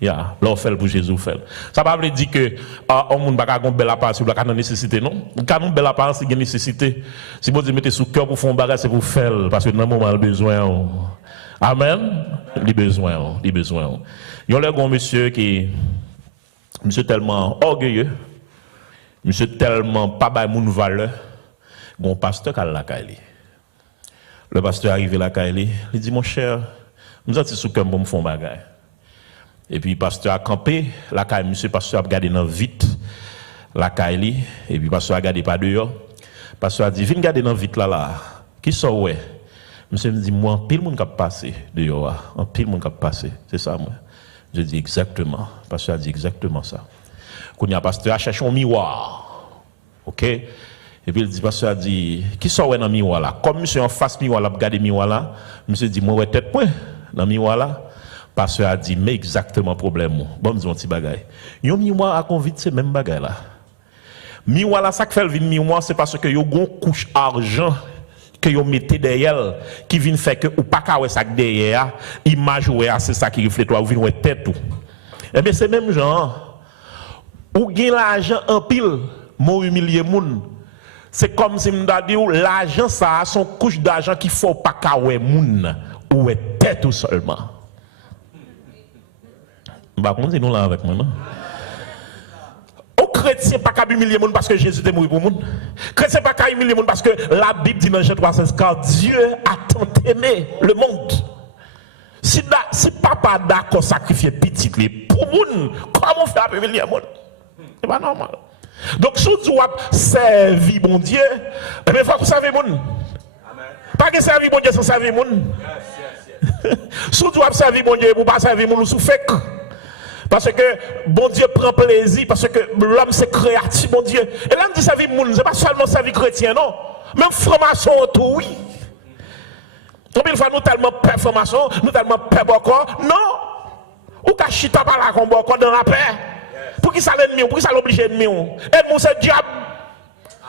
Ya, l'on fait pour Jésus fait. Ça pas veut dire que on moun pas gon belle apparence, ou pas nécessité non. Quand on belle apparence, c'est une nécessité. Si vous mettez sous cœur pour faire un bagage, c'est pour faire parce que dans moment le besoin. Amen. Les besoins, les besoins. Il y a un monsieur qui monsieur tellement orgueilleux, monsieur tellement pas de moun valeur, bon pasteur qui a la caille. Le pasteur arrive à la caille, il dit mon cher, nous sommes sous cœur pour me faire bagay. Et puis le pasteur a campé, la caille, monsieur pasteur a regardé dans vite la caille, et puis le pasteur a regardé pas dehors. Le pasteur a dit viens regarder dans vite là. Qui sort ouais? Monsieur me dit moi pile monde qui passé dehors, en pile monde qui passé, c'est ça moi. Je dis exactement. Le pasteur a dit exactement ça. Quand le pasteur a cherché un miroir. OK? Et puis le pasteur a dit, qui sort dans le miroir là? Comme monsieur en face miroir là, regarde le miroir là, monsieur dit, moi, ouais, tête point dans le miroir là. Le pasteur a dit, mais exactement problème. Bon, disons un petit bagay. Un miroir a convite, c'est même bagay là. Miroir là, ça qui fait le miroir, c'est parce que y a une couche argent que vous mettez derrière, qui vient faire que ou pas qu'à ça derrière, image c'est ça qui reflète ou vient tête tout. Eh bien c'est même genre, ou gain l'argent en pile, mon humilier moun. C'est comme si m'da dit l'argent ça a son couche d'argent qu'il faut pas qu'à moun ou tête tout seulement. Bah comment nous là avec moi non? Chrétien pas qu'à humilier monde parce que Jésus est mort pour monde. Chrétien pas qu'à humilier monde parce que la Bible dit dans Jean 3:16 car Dieu a tant aimé le monde. Si papa d'accord sacrifier petit pour monde, comment faire humilier monde? C'est pas normal. Donc si tu dois servir bon Dieu, mais il faut que vous savez monde. Pas que servir bon Dieu sans servir monde. Si tu dois servir bon Dieu pour pas servir monde sous fake. Parce que bon Dieu prend plaisir, parce que l'homme c'est créatif, bon Dieu. Et l'homme dit sa vie moun, c'est pas seulement sa vie chrétienne, non. Même formation tout, oui. Combien de fois nous tellement peur formation, nous tellement peur encore, non. Ou qu'à chita par là qu'on encore dans la paix. Pour qui ça l'ennemi, pour qui ça l'oblige l'ennemi. Ennemi c'est diable.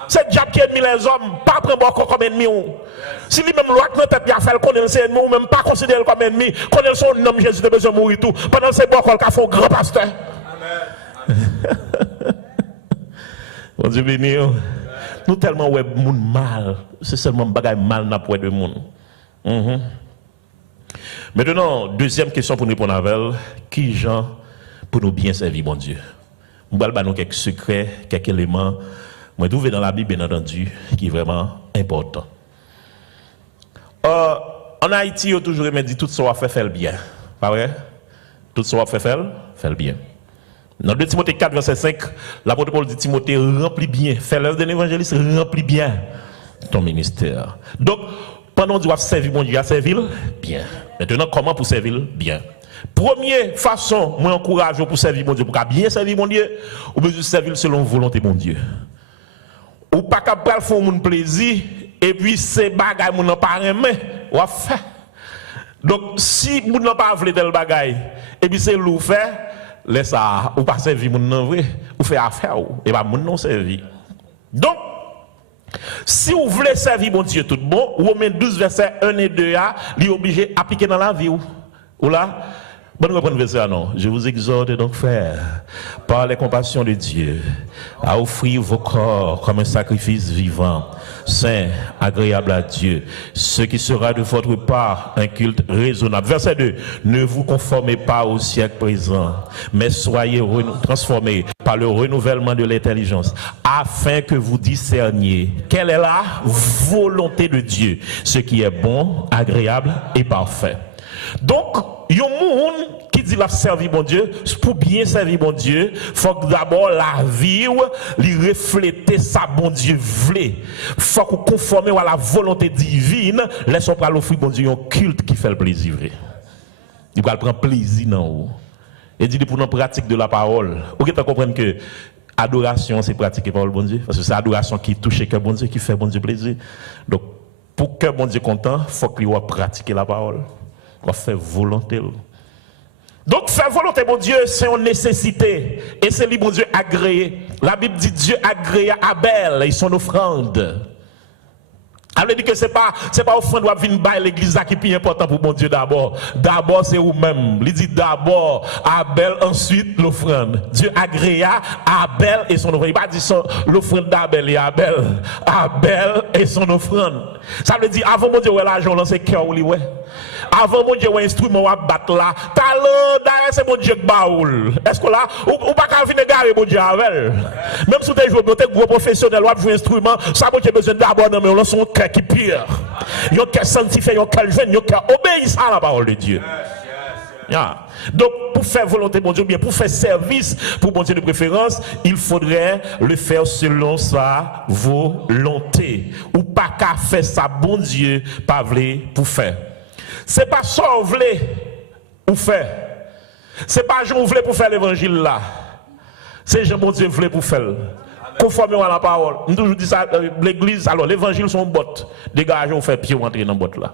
C'est diable qui ennemi les hommes, pas prendre encore comme ennemi. Si lui-même loi que notre a fait connaître ses ennemis ou même pas considérer comme ennemi, connaître son nom Jésus de besoin de mourir tout. Pendant ces bon qu'on a fait un grand pasteur. Amen. Bon Dieu béni. Nous tellement ouais moun mal, c'est seulement bagaille mal n'a pour de monde. Maintenant, deuxième question pour nous répondre avec qui gens pour nous bien servir bon Dieu. Nous allons nous quelques secrets, quelques éléments. Moi, trouvé dans la Bible, bien entendu, qui est vraiment important. En Haïti, on a toujours dit tout ce qu'on fait le bien. Pas vrai? Tout ce qu'on fait le bien. Dans 2 Timothée 4, verset 5, l'apôtre Paul dit Timothée, remplis bien, fais l'œuvre d'un évangéliste, remplis bien ton ministère. Donc, pendant que tu dois servir mon Dieu, servir bien. Maintenant, comment pour servir bien? Première façon, moi, encourage pour servir mon Dieu, pour bien servir mon Dieu, ou bien servir selon volonté mon Dieu. Ou pas capable de faire mon plaisir, et puis c'est bagaille mon pas aimer, ou faire. Donc, si vous n'avez pas voulu tel bagaille, et puis c'est l'ou fait, laisse ça, ou pas servir mon non vrai, ou fait affaire, et pas mon non servi. Donc, si vous voulez servir mon Dieu tout bon, Romains 12, verset 1 et 2, il est obligé d'appliquer dans la vie. Ou là, bonne reprendre verset non. Je vous exhorte donc, frères, par les compassions de Dieu, à offrir vos corps comme un sacrifice vivant, saint, agréable à Dieu, ce qui sera de votre part un culte raisonnable. Verset 2. Ne vous conformez pas au siècle présent, mais soyez transformés par le renouvellement de l'intelligence, afin que vous discerniez quelle est la volonté de Dieu, ce qui est bon, agréable et parfait. Donc, il y a un monde qui dit la servir bon Dieu, pour bien servir bon Dieu, il faut que d'abord la vie, lui refléter ça bon Dieu voulait. Il faut qu'on conforme à la volonté divine, laissons pas l'offrir bon Dieu un culte qui fait le plaisir. Il va prendre plaisir dans vous. Et dit pour nous pratique de la parole. Vous comprenez que adoration c'est pratiquer par le bon Dieu, parce que c'est adoration qui touche le cœur bon Dieu, qui fait bon Dieu plaisir. Donc pour que bon Dieu content, il faut qu'il pratiquer la parole. On faire volonté. Donc faire volonté bon Dieu, c'est une nécessité. Et c'est lui bon Dieu agréé. La Bible dit Dieu agréé Abel et son offrande. Elle dit que c'est pas offrande doit venir bailler l'église qui est plus important pour bon Dieu d'abord. D'abord c'est vous-même. Il dit d'abord Abel, ensuite l'offrande. Dieu agréa Abel et son offrande. Il pas dit l'offrande d'Abel et Abel. Abel et son offrande. Ça veut dire avant mon Dieu ouais l'argent là c'est cœur ou ouais. Avant mon Dieu ouais instrument ou battre là. Talent d'ailleurs c'est mon Dieu baoul. Est-ce que là ou pas qu'à venir garer mon Dieu avec. Même si tu es joué gros professionnel ou jouer instrument, ça mon Dieu besoin d'abord dans mais son cœur qui pire. Yon cœur sanctifié, yon cœur jeune, yon cœur obéissant à la parole de Dieu. Yeah. Donc, pour faire volonté de mon Dieu, bien pour faire service pour mon Dieu de préférence, il faudrait le faire selon sa volonté. Ou pas qu'à faire ça, bon Dieu, pas voulu pour faire. C'est pas ça on voulait ou faire. C'est pas Jean voulait pour faire l'évangile là. C'est Jean bon Dieu voulait pour faire. Conformément à la parole. Nous toujours dit ça, l'église, alors l'évangile sont bottes. Dégagez, on fait pied rentrer dans la botte là.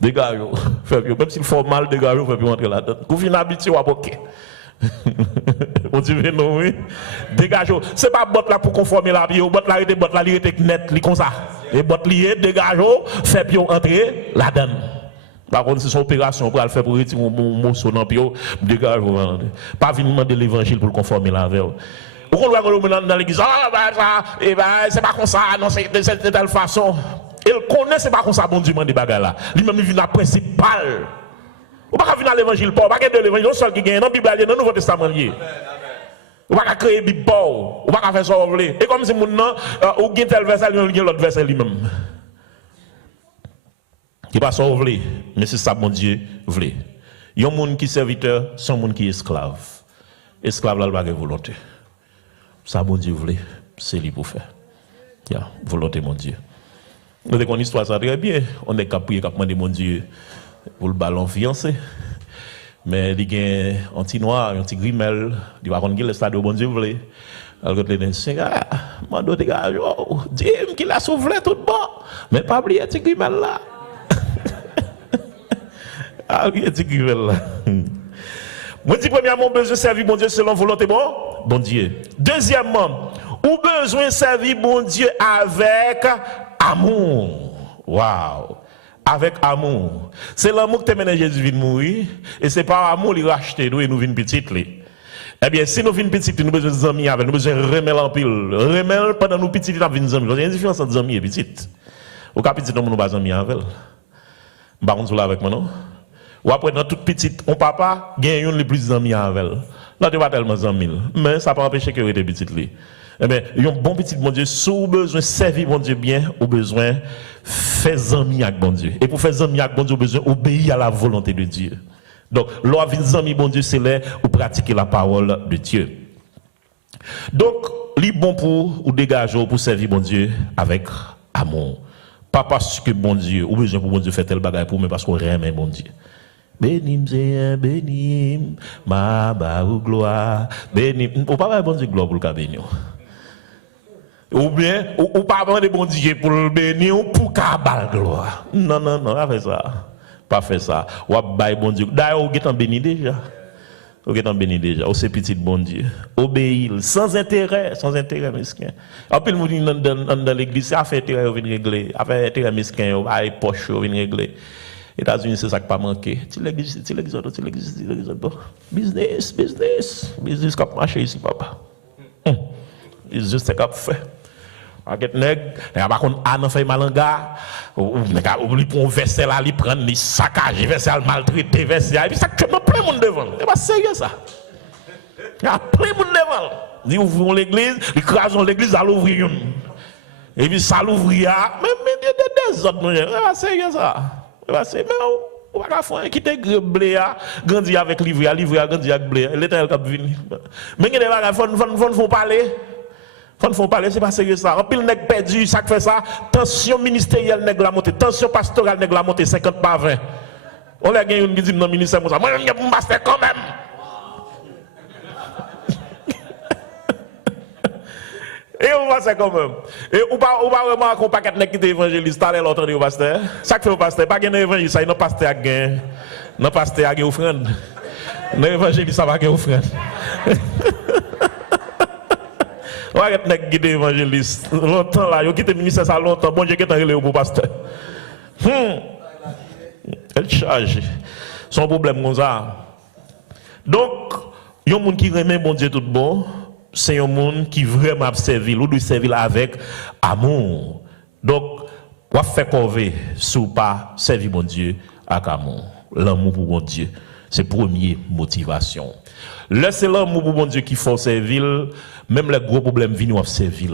Dégagez, fait pied. Même s'il faut mal, dégagez, on fait pied rentrer là-dedans. Vous finissez habitué à boquer. On dit, non, oui. Dégagez. Ce n'est pas botte là pour conformer la pied. Botte là, il était net, il comme ça. Et botte liée, dégagez, fait pied rentrer là-dedans. Par contre, c'est son opération pour le faire pour retirer mon morceau dans le pied, dégagez. Pas venir demander l'évangile pour le conformer là avec. Pourquoi on va dans l'église, c'est pas comme ça, non, c'est de telle façon. Il connaît, c'est pas comme ça, bon Dieu, des bagages là. Lui-même, il vient à principal. On va pas venir à l'évangile, pas de l'évangile, seul qui gagne dans la Bible, dans le Nouveau Testament. On va pas créer Bible, on va pas faire ça, et comme si mon nom, ou gagne tel verset, il y a l'autre verset lui-même. Il pas ça, mais c'est ça, bon Dieu, voulait. Il y a un monde qui est serviteur, c'est un monde qui est esclave. Esclave, là, il n'a pas de volonté. Ça, bon Dieu voulait, c'est lui pour faire. Volonté, mon Dieu. Nous avons une histoire, ça très bien. On est capable de demander, mon Dieu, pour le ballon fiancé. Mais il y a un petit noir, un petit grimel, il va rendre le stade, bon Dieu voulait. Alors, il dit, mon Dieu, dis-moi qu'il a soufflé tout bon. Mais pas oublier un petit grimel là. Ah, il y a un petit grimel là. Moi, dis premièrement, besoin de servir mon Dieu selon volonté, bon Dieu. Deuxièmement, ou besoin de servir mon Dieu avec amour. Waouh! Avec amour. C'est l'amour que tu mènes Jésus vient mourir, et c'est par amour qu'il rachète nous et nous venons petite. Eh bien, si nous venons petite, nous avons besoin d'amis avec, nous avons besoin de remettre en pile. Remettre pendant nous petites, nous avons besoin d'amis. Il y a une différence entre amis et petites. Au cas petit, nous n'avons pas d'amis avec. Par contre, avec moi, non? Ou après, dans toute petite, on papa gagne une les plus d'amis avec elle. Là, tu pas tellement d'amis. Mais ça ne peut pas empêcher que tu es petite. Eh bien, il y a un bon petit bon Dieu. Si vous avez besoin de servir bon Dieu bien, vous avez besoin de faire amis avec bon Dieu. Et pour faire amis avec bon Dieu, vous avez besoin d'obéir à la volonté de Dieu. Donc, l'on vient amis bon Dieu, c'est là où pratiquer la parole de Dieu. Donc, il est bon pour ou dégager pour servir bon Dieu avec amour. Pas parce que bon Dieu, ou besoin pour bon Dieu faire tel bagage pour, mais parce qu'on aime bon Dieu. Bénim, Seigneur, bénim, ma barou gloire, bénim. Ou pas bon Dieu gloire pour le cas bénir. Ou bien, ou pas bon Dieu pour le bénir ou pour le cas gloire. Non, non, non, avec ça. Pas faire ça. Ou bail bon Dieu. D'ailleurs, vous êtes en béni déjà. Vous êtes en béni déjà. Vous c'est petit bon Dieu. Obéir sans intérêt mesquin. En plus, nous disons dans l'église, ça fait intérêt, vous venez régler. Après intérêt mesquin, vous avez poche, vous venez régler. États-Unis, c'est ça qui pas manqué. L'église, business qui marche ici, papa. It's just a cap fait. Avec nèg, par contre, an fait malanga, ou lui prend verset là, lui prend les saccages, verset à maltraiter, verset et puis ça que plein monde devant. C'est pas sérieux ça. Il y a plein monde devant. Ils ouvrent l'église, ils crachent l'église à l'ouvrir une. Et puis ça l'ouvrir, mais des autres, c'est pas sérieux ça. C'est pas sérieux, mais on va faire quitter blé, grandir avec livre, grandir avec blé, l'éternel qui vient. Mais il y a des gens qui font parler. Quand ils font parler, c'est pas sérieux ça. En pile nèg perdu, ça fait ça. Tension ministérielle nèg la montée, tension pastorale nèg la montée 50 par 20. On l'a gagné une qui dit dans le ministère comme ça. Moi, je vais me passer quand même. Et on va faire quand même. Et on va remarquer qu'on paquet nèg qui est évangéliste, t'as l'autre au pasteur. Ça fait au pasteur, pas gagner évangéliste, ça il non pasteur a gagné. Non pasteur a gagné offrande. Non évangéliste ça va gagner offrande. On va être guidé évangéliste. Longtemps là, il quitté le ministère ça longtemps. Bon Dieu qui est relé pour pasteur. Elle charge. Son problème comme ça. Donc, il y a un monde qui remet bon Dieu tout bon. C'est un monde qui vraiment servir. Ou doit servir avec amour. Donc, on va faire corvée sous pas servir bon Dieu avec amour. L'amour pour bon Dieu. C'est la première motivation. Laissez l'amour pour bon Dieu qui faut servir. Même les gros problèmes viennent à servir.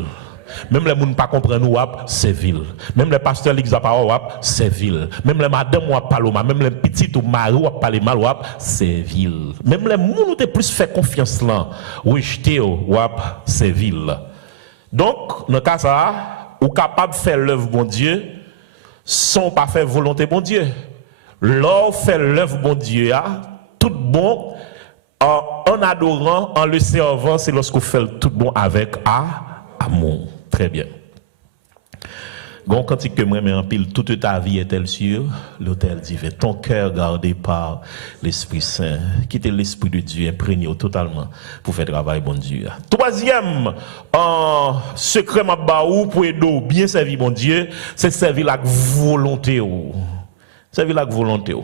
Même les gens ne comprennent pas, servir. Même les pasteurs qui ne parlent pas, servir. Même les madames qui parlent mal, même les petits ou mari qui parlent mal, servir. Même les gens qui ont plus fait confiance là, rejeter ou servir. Donc, dans le cas ça, ou capable de faire l'œuvre bon Dieu, sans pas faire volonté bon Dieu. L'or fait l'œuvre bon Dieu, tout bon. En adorant, en le servant, c'est lorsqu'on fait tout bon avec amour. Très bien. Bon, quand il me met en pile, toute ta vie est-elle sûre? L'autel divin. Ton cœur gardé par l'Esprit Saint. Quittez l'Esprit de Dieu, imprégné totalement pour faire travail bon Dieu. Troisième, secret mabaou pour aider bien servir bon Dieu, c'est servir la volonté. Servir la volonté.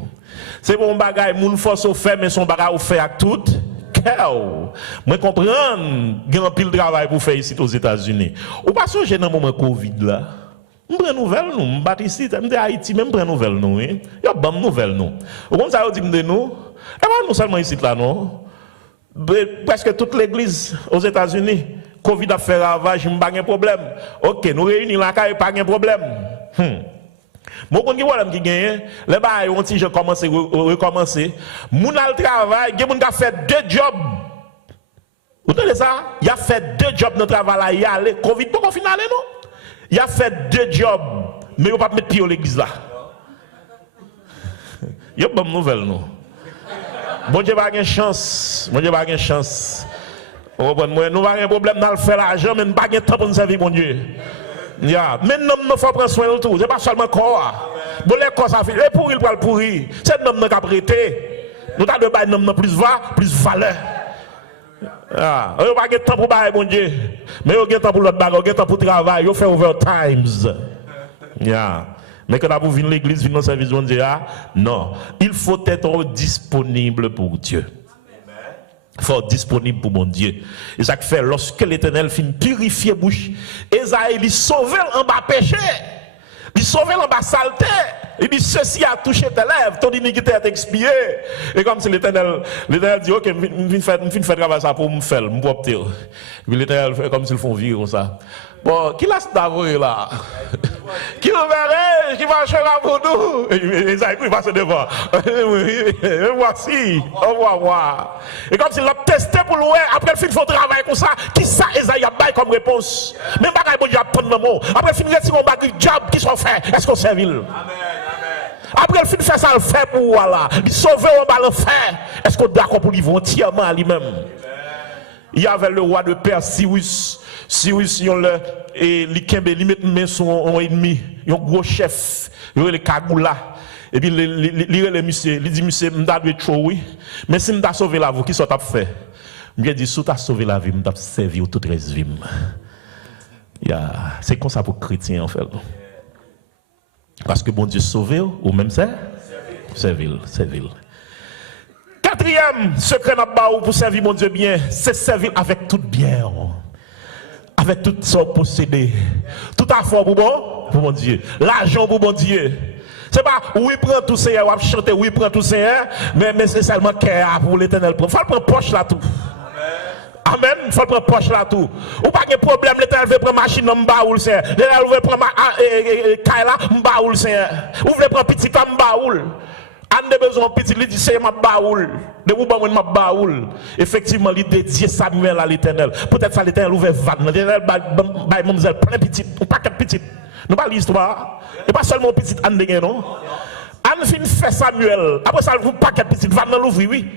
C'est bon bagage, moun force au fait, mais son bagage au fait à tout. Moi comprendre, il y a un pile de travail pour faire ici aux États-Unis. Ou pas songer dans le moment Covid là. Je prends nouvelle nous, je bats ici, je dis Haïti même prend nouvelle nous, il y a bonne nouvelle nous. Ou comme ça on dit de nous, et pas nous seulement ici là non. Presque toute l'église aux États-Unis, Covid a fait ravage, pas de problème. OK, nous réunissons là, pas de problème. Mon kon ki problème qui gagne, les bail on ti je commencer recommencer. Moun al travail, gen moun ka fait 2 jobs. Vous entendez ça? Il a fait 2 jobs dans travail là, il a allé Covid pour qu'on finale non? Il a fait 2 jobs, mais il pas mettre pied à l'église là. Il y a bonne nouvelle non. Bon Dieu pas gain chance, bon Dieu pas gain chance. Nous pas un problème dans le faire l'argent, mais pas gain temps pour nous servir bon Dieu. Yeah. Mais nous faut prendre soin de tout. C'est pas seulement corps. Bon les corps ça fait les pourrir pour le pourrir. C'est nous qui a prêté. Nous t'a de bail nous plus valeur. Ah, on pas de temps pour bail bon Dieu. Mais on a temps pour l'autre bagarre, on a temps pour travail, on fait overtimes. Yeah. Mais quand vous venez à l'église, venez au service de Dieu, non, il faut être disponible pour Dieu. Il faut être disponible pour mon Dieu. Et ça fait lorsque l'Éternel finit purifier bouche, Esaïe il sauve en bas péché, il sauve en bas saleté. Il dit ceci a touché tes lèvres, ton iniquité est expiée. Et comme si l'Éternel dit ok, je vais faire travail ça pour me faire, me opter. Puis l'Éternel fait comme s'ils font vivre comme ça. Bon, qui l'a d'avouer là? Qui le verrait, qui marchera pour nous? Et ça, il va se devant. Voici, on va voir. Et comme s'il l'a testé pour louer, après il faut travailler comme ça, qui ça, Esaïe a bail comme réponse? Même bagaille, bon Dieu, prendre le mot. Après il finit mon bagage job, qui sont faits? Est-ce qu'on servit? Amen. Après il finit faire ça, le fait pour voilà. Il sauve, on va le faire. Est-ce qu'on est d'accord pour lui entièrement à lui-même? Il y avait le roi de Perse, Cyrus. Cyrus, il met son ennemi, un gros chef, il le Kagoula. Et puis, les monsieur, il dit, monsieur, m'da dû trop, oui. Mais si m'da sauvé la vie, qui soit fait? M'da dit, si t'as sauvé la vie, m'da servi toute reste vie. C'est comme ça pour chrétien, en fait. Parce que bon Dieu sauvé, ou même c'est? Servir. Quatrième secret pour servir mon Dieu bien, c'est servir avec tout bien. Avec tout son possédé. Tout à fond pour mon Dieu. L'argent pour mon Dieu. C'est pas oui prend tout Seigneur, on chanter oui prend tout Seigneur, mais c'est seulement cœur pour l'Éternel. Il faut prendre poche là tout. Amen, il faut prendre poche là tout. Ou pas de problème, l'Éternel veut prendre machine en baoul Seigneur. L'Éternel veut prendre kaila en baoul Seigneur. Ou veut prendre petit en baoul. On a besoin de petit, il dit c'est ma baoul. De vous baoul ma baoul. Effectivement, il dédié Samuel à l'Éternel. Peut-être ça l'Éternel ouvert vanne. L'Éternel bail mademoiselle plein petit, ou pas quatre petites. Nous pas l'histoire. Et pas seulement petit Anne de non. Anne fin fait Samuel. Après ça, vous pas quatre petites vannes dans l'ouvrir, oui.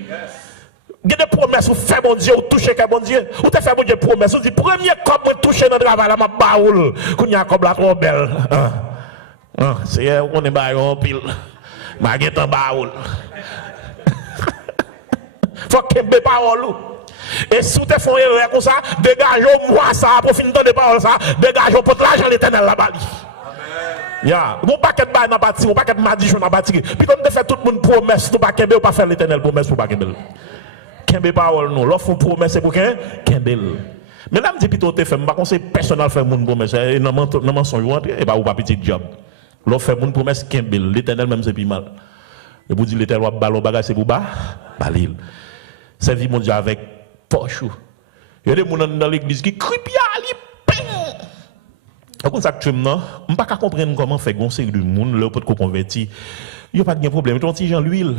Il y a des promesses, vous faites mon Dieu, vous touchez quel bon Dieu. Vous te faites mon Dieu promesse. Vous dites, premier cop, vous touchez dans le travail, là, ma baoul. Qu'on y a comme la trop belle. C'est on est bail en pile. Maguette en baoul. Faut qu'il y ait des paroles. Et si vous te faites erreur comme ça, dégageons moi ça, pour finir de paroles ça, dégageons pour l'argent l'éternel là-bas. Mon paquet de bail n'a pas tiré, mon paquet de madichon n'a pas tiré. Puis comme tu fais tout le monde promesse, nous pas kembe ou pas faire l'éternel promesse pour pas kembe. Kembe parole nous, l'offre promesse c'est pour kembe. Mais là me dit plutôt te fait, pas conseil personnel faire mon promesse, non mensonge rentre et pas ou pas petit job. L'offre fait mon promesse kembe, l'éternel même c'est plus mal. Et vous dites l'éternel va ballon bagage c'est pour bas, balil. Servir mon Dieu avec poche. Il y a des gens dans l'église qui crient li ping. Comme ça que tu m'as, on pas comprendre comment faire goncer du monde là pour convertir. Il y a pas de problème, ton petit Jean l'huile.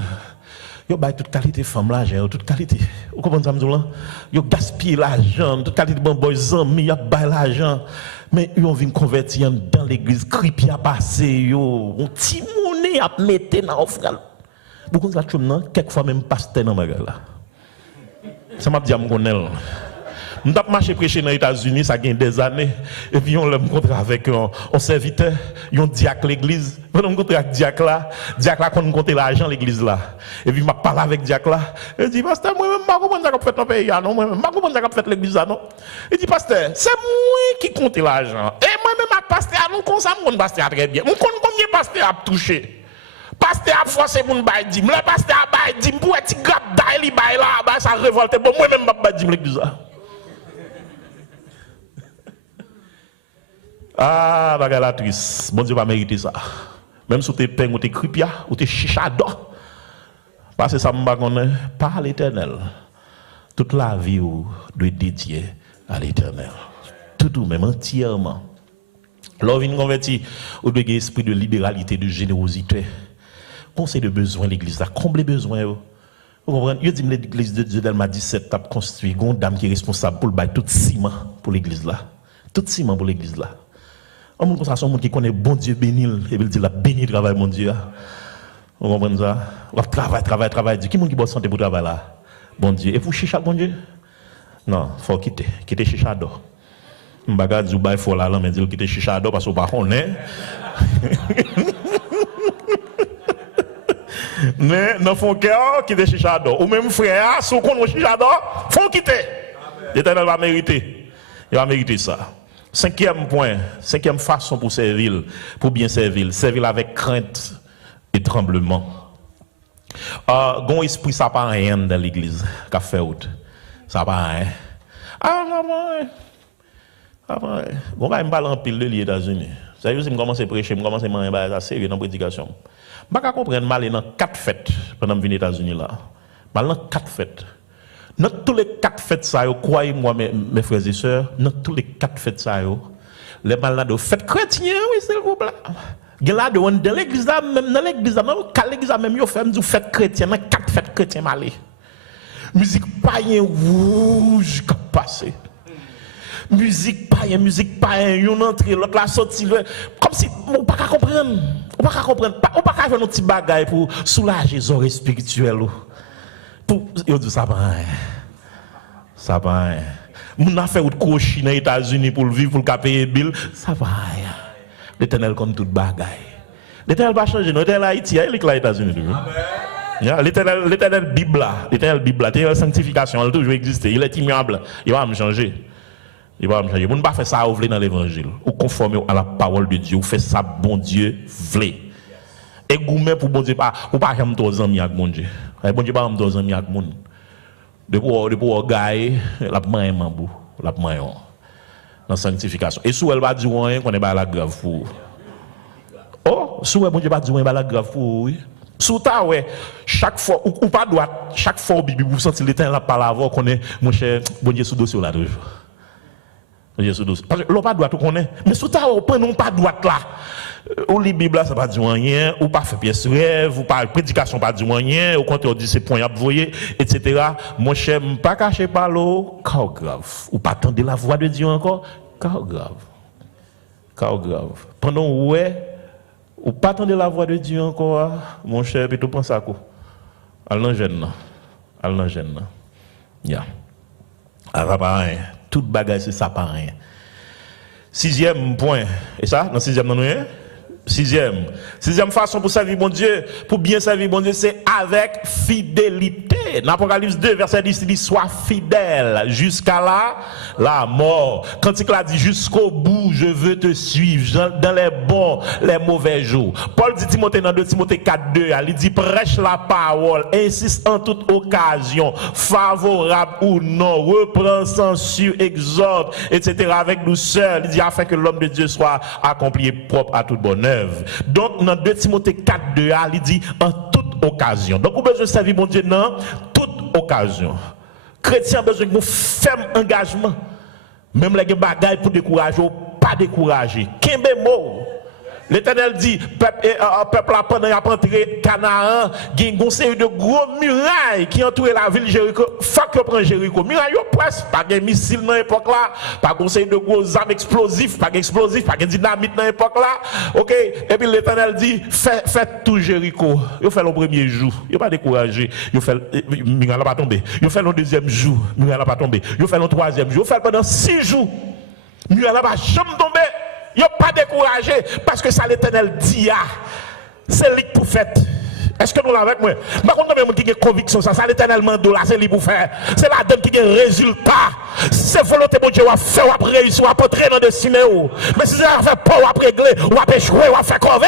Yo bail toute qualité femme l'argent, toute qualité. Vous comprenez ça m'dou là? Yo gaspille l'argent, toute qualité bon boy amis, y a bail l'argent. Mais yo vient convertir dans l'église, cripi a passé yo, on petit monnaie a mettre dans offrande. Vous comprenez ça tu m'as, quelquefois même pasteur dans bagarre là. Ça m'a dit à me connaître. Je suis marché prêcher dans les États-Unis, ça a des années. Et puis on l'a rencontré avec un serviteur, un diacre l'église. On l'a rencontré avec diacre là. Diacre là, qu'on compte l'argent l'église là. Et puis je parlé avec diacre là. Il dit, pasteur, moi-même, je ne comprends pas ce fait dans le pays, non. Moi-même, je ne comprends pas ce fait l'église là, non. Il dit, pasteur, c'est moi qui compte l'argent. Et moi-même, pasteur, nous comptons pasteur très bien. Nous comptons combien pasteur a touché. Pasteur a forcé mon bail dim. Le pasteur a bail dim pour être grave d'ail bail là, ça révolte. Bon moi-même je bail dim l'église là. Ah, bagarre la triste. Bon Dieu va mériter ça. Même si tu es peine ou tu es cripia ou tu es chichado. Parce que ça me connaît par l'Éternel. Toute la vie doit dédier à l'Éternel. Tout même entièrement. Lorsque vous converti, vous devez avoir un esprit de libéralité, de générosité. Conseil de besoin l'église, combler besoin. Vous comprenez? Je dis l'église de Dieu Delma 17 a construit une dame qui est responsable pour le bail tout ciment pour l'église là. Tout ciment pour l'église là. On monde comme ça, monde qui connaît bon Dieu béni et il dit la béni travail mon Dieu. Vous comprenez ça? On travail Dieu. Qui monde qui bosse santé pour travail là? Bon Dieu. Et pour chicha bon Dieu? Non, faut quitter chicha d'or. M'baga du bail faut là mais dire quitter chicha d'or parce qu'on pas connaît. Mais dans font cœur qui est chichado ou même frère sous qu'on chichado faut quitter. L'Éternel va mériter. Il va mériter ça. Cinquième point, cinquième façon pour servir, pour bien servir avec crainte et tremblement. Gon esprit ça pas rien dans l'église qu'a fait autre. Ça pas rien. Bon va me parler en pile de les États-Unis. Ça veut dire que je commence à prêcher, je commence à manger ça sérieux dans prédication. Je ne comprends pas dans 4 fêtes pendant que je viens aux États-Unis là. Dans 4 fêtes. Dans tous les 4 fêtes, ça, croyez-moi, mes frères et sœurs, dans tous les 4 fêtes, ça, les malades de fêtes chrétiennes, oui, c'est le problème. Dans l'église, même dans l'église, même, ils font des fêtes chrétiennes, dans 4 fêtes chrétiennes, malé. Musique païen rouge qui passe. Musique païen, une entrée, l'autre la sortie, comme si on ne peut pas comprendre. On ne peut pas comprendre. On ne peut pas faire un petit bagage pour soulager les oreilles spirituelles. Pour dire ça va. Ça va. On a fait un crochet dans les États-Unis pour vivre, pour payer bill. Ça va. L'Éternel comme tout bagage. L'Éternel va changer. L'Éternel Haïti, il est là aux États-Unis. L'éternel Bible, l'éternel sanctification, elle a toujours existé. Il est immuable. Il va me changer. Il va me changer. Vous ne pas faire ça vous voulez dans l'évangile. Ou conformer à la parole de Dieu. Vous faites ça, bon Dieu, voulez. Et vous-même pour bon Dieu, ou pas jamais deux amis avec bon Dieu. Bon Dieu, pas jamais deux amis avec mon. Depuis vous gagne, la main mambou, la main dans la sanctification. Et sous elle va dire rien qu'on est pas la grave pour. Oh, sous elle bon Dieu pas dire rien pas la grave pour oui. Sous ta ouais, chaque fois ou pas droite, chaque fois au bibi vous sentez l'éternel la parole avant qu'on est mon cher bon Dieu sous dossier là toujours. Bon Dieu sous dossier. Parce que l'on pas droite qu'on est, mais sous ta ouais, non pas droite là. Ou les Bible là ça pas dire rien, ou pas faire pièce rêve, ou pas prédication pas dire rien, au contraire on dit c'est point à voyer, etc. Mon cher, pas cacher par l'eau, cas grave. Ou pas attendre la voix de Dieu encore, cas grave. Cas grave. Pendant ouais ou pas attendre la voix de Dieu encore, mon cher, puis tu penses à quoi? Allons jeune. Ya. Alors pas rien. Toute bagaille c'est ça pas rien. Sixième point. Et ça, dans sixième non rien? Sixième façon pour servir bon Dieu, pour bien servir bon Dieu, c'est avec fidélité. Dans Apocalypse 2, verset 10, il dit sois fidèle jusqu'à la mort. Quand il a dit jusqu'au bout, je veux te suivre dans les bons, les mauvais jours. Paul dit Timothée dans 2 Timothée 4, 2, il dit prêche la parole, insiste en toute occasion, favorable ou non, reprend, censure, exhorte, etc. avec douceur. Il dit afin que l'homme de Dieu soit accompli et propre à toute bonne œuvre. Donc, dans 2 Timothée 4, 2, il dit en toute occasion. Donc, vous avez besoin de servir mon Dieu dans toute occasion. Chrétien a besoin de ferme engagement. Même les bagailles pour décourager, pas décourager. Qu'un mot. L'Éternel dit, peuple là, pendant qu'il a entré Canaan, il y a une série de gros murailles qui entourent la ville de Jéricho. Faut que prenne Jéricho. Murailles presque, pas de missiles dans l'époque là, pas de série de gros armes explosifs, pas d'explosifs, pas de dynamite dans l'époque là. Ok? Et puis l'Éternel dit, faites tout Jéricho. Il fait le premier jour. Il n'est pas découragé. Il fait, Muraille n'a pas tombé. Il fait le deuxième jour. Muraille n'a pas tombé. Il fait le troisième jour. Il fait pendant 6 jours. Muraille n'a pas jamais tombé. Il n'y a pas découragé parce que ça l'Éternel dit, c'est lui pour faire. Est-ce que nous l'avons avec moi? Par contre, nous qui avons conviction, ça l'Éternel mande là, c'est lui pour faire. C'est la donne qui a résultat. C'est volonté de Dieu, on va faire, on va réussir, on va entrer dans le destin. Mais si ça fait pas, on va régler, on va échouer, on va faire crever.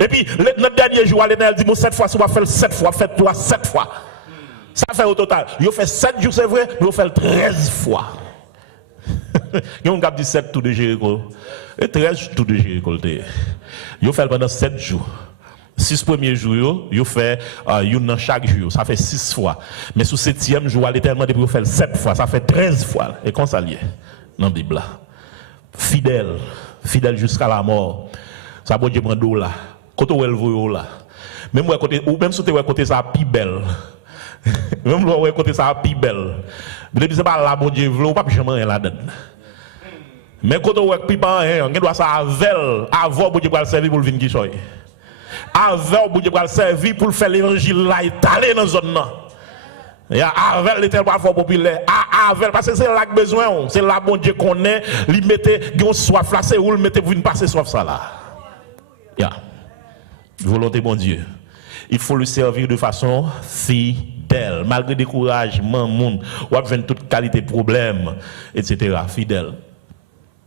Et puis, notre dernier jour, l'Éternel dit, 7 fois, si on va faire 7 fois, faites-toi 7 fois. Ça fait au total. Il fait 7 jours, c'est vrai, mais on fait 13 fois. Il y a un gars dit 7 tours de Jéricho. Et 13 tours de Jéricho. Il fait pendant 7 jours. 6 premiers jours, il fait une chaque jour. Ça fait 6 fois. Mais sur 7e jour, l'Éternel dit pour faire 7 fois. Ça fait 13 fois. Et quand ça lié dans la Bible. Fidèle. Fidèle jusqu'à la mort. Ça peut dire prendre là. Quand on voit là. Même si tu es côté ça, plus belle. Même si tu es côté ça, plus belle. Mais c'est pas là, bon Dieu, vous pas jamais là-dedans. Mais quand on voit que on doit ça avant bon Dieu pour le servir pour le venir qui choy. Avant bon Dieu pour le servir pour faire l'évangile là étalé dans zone là. Ya avec l'éternel parfois populaire, avec parce que c'est là que besoin, c'est là bon Dieu connaît, lui mettez gon soif là, c'est où le mettez pour venir passer soif ça là. Ya. Volonté bon Dieu. Il faut le servir de façon fidèle, malgré découragement, monde, ou avec toute qualité de problème, etc. Fidèle.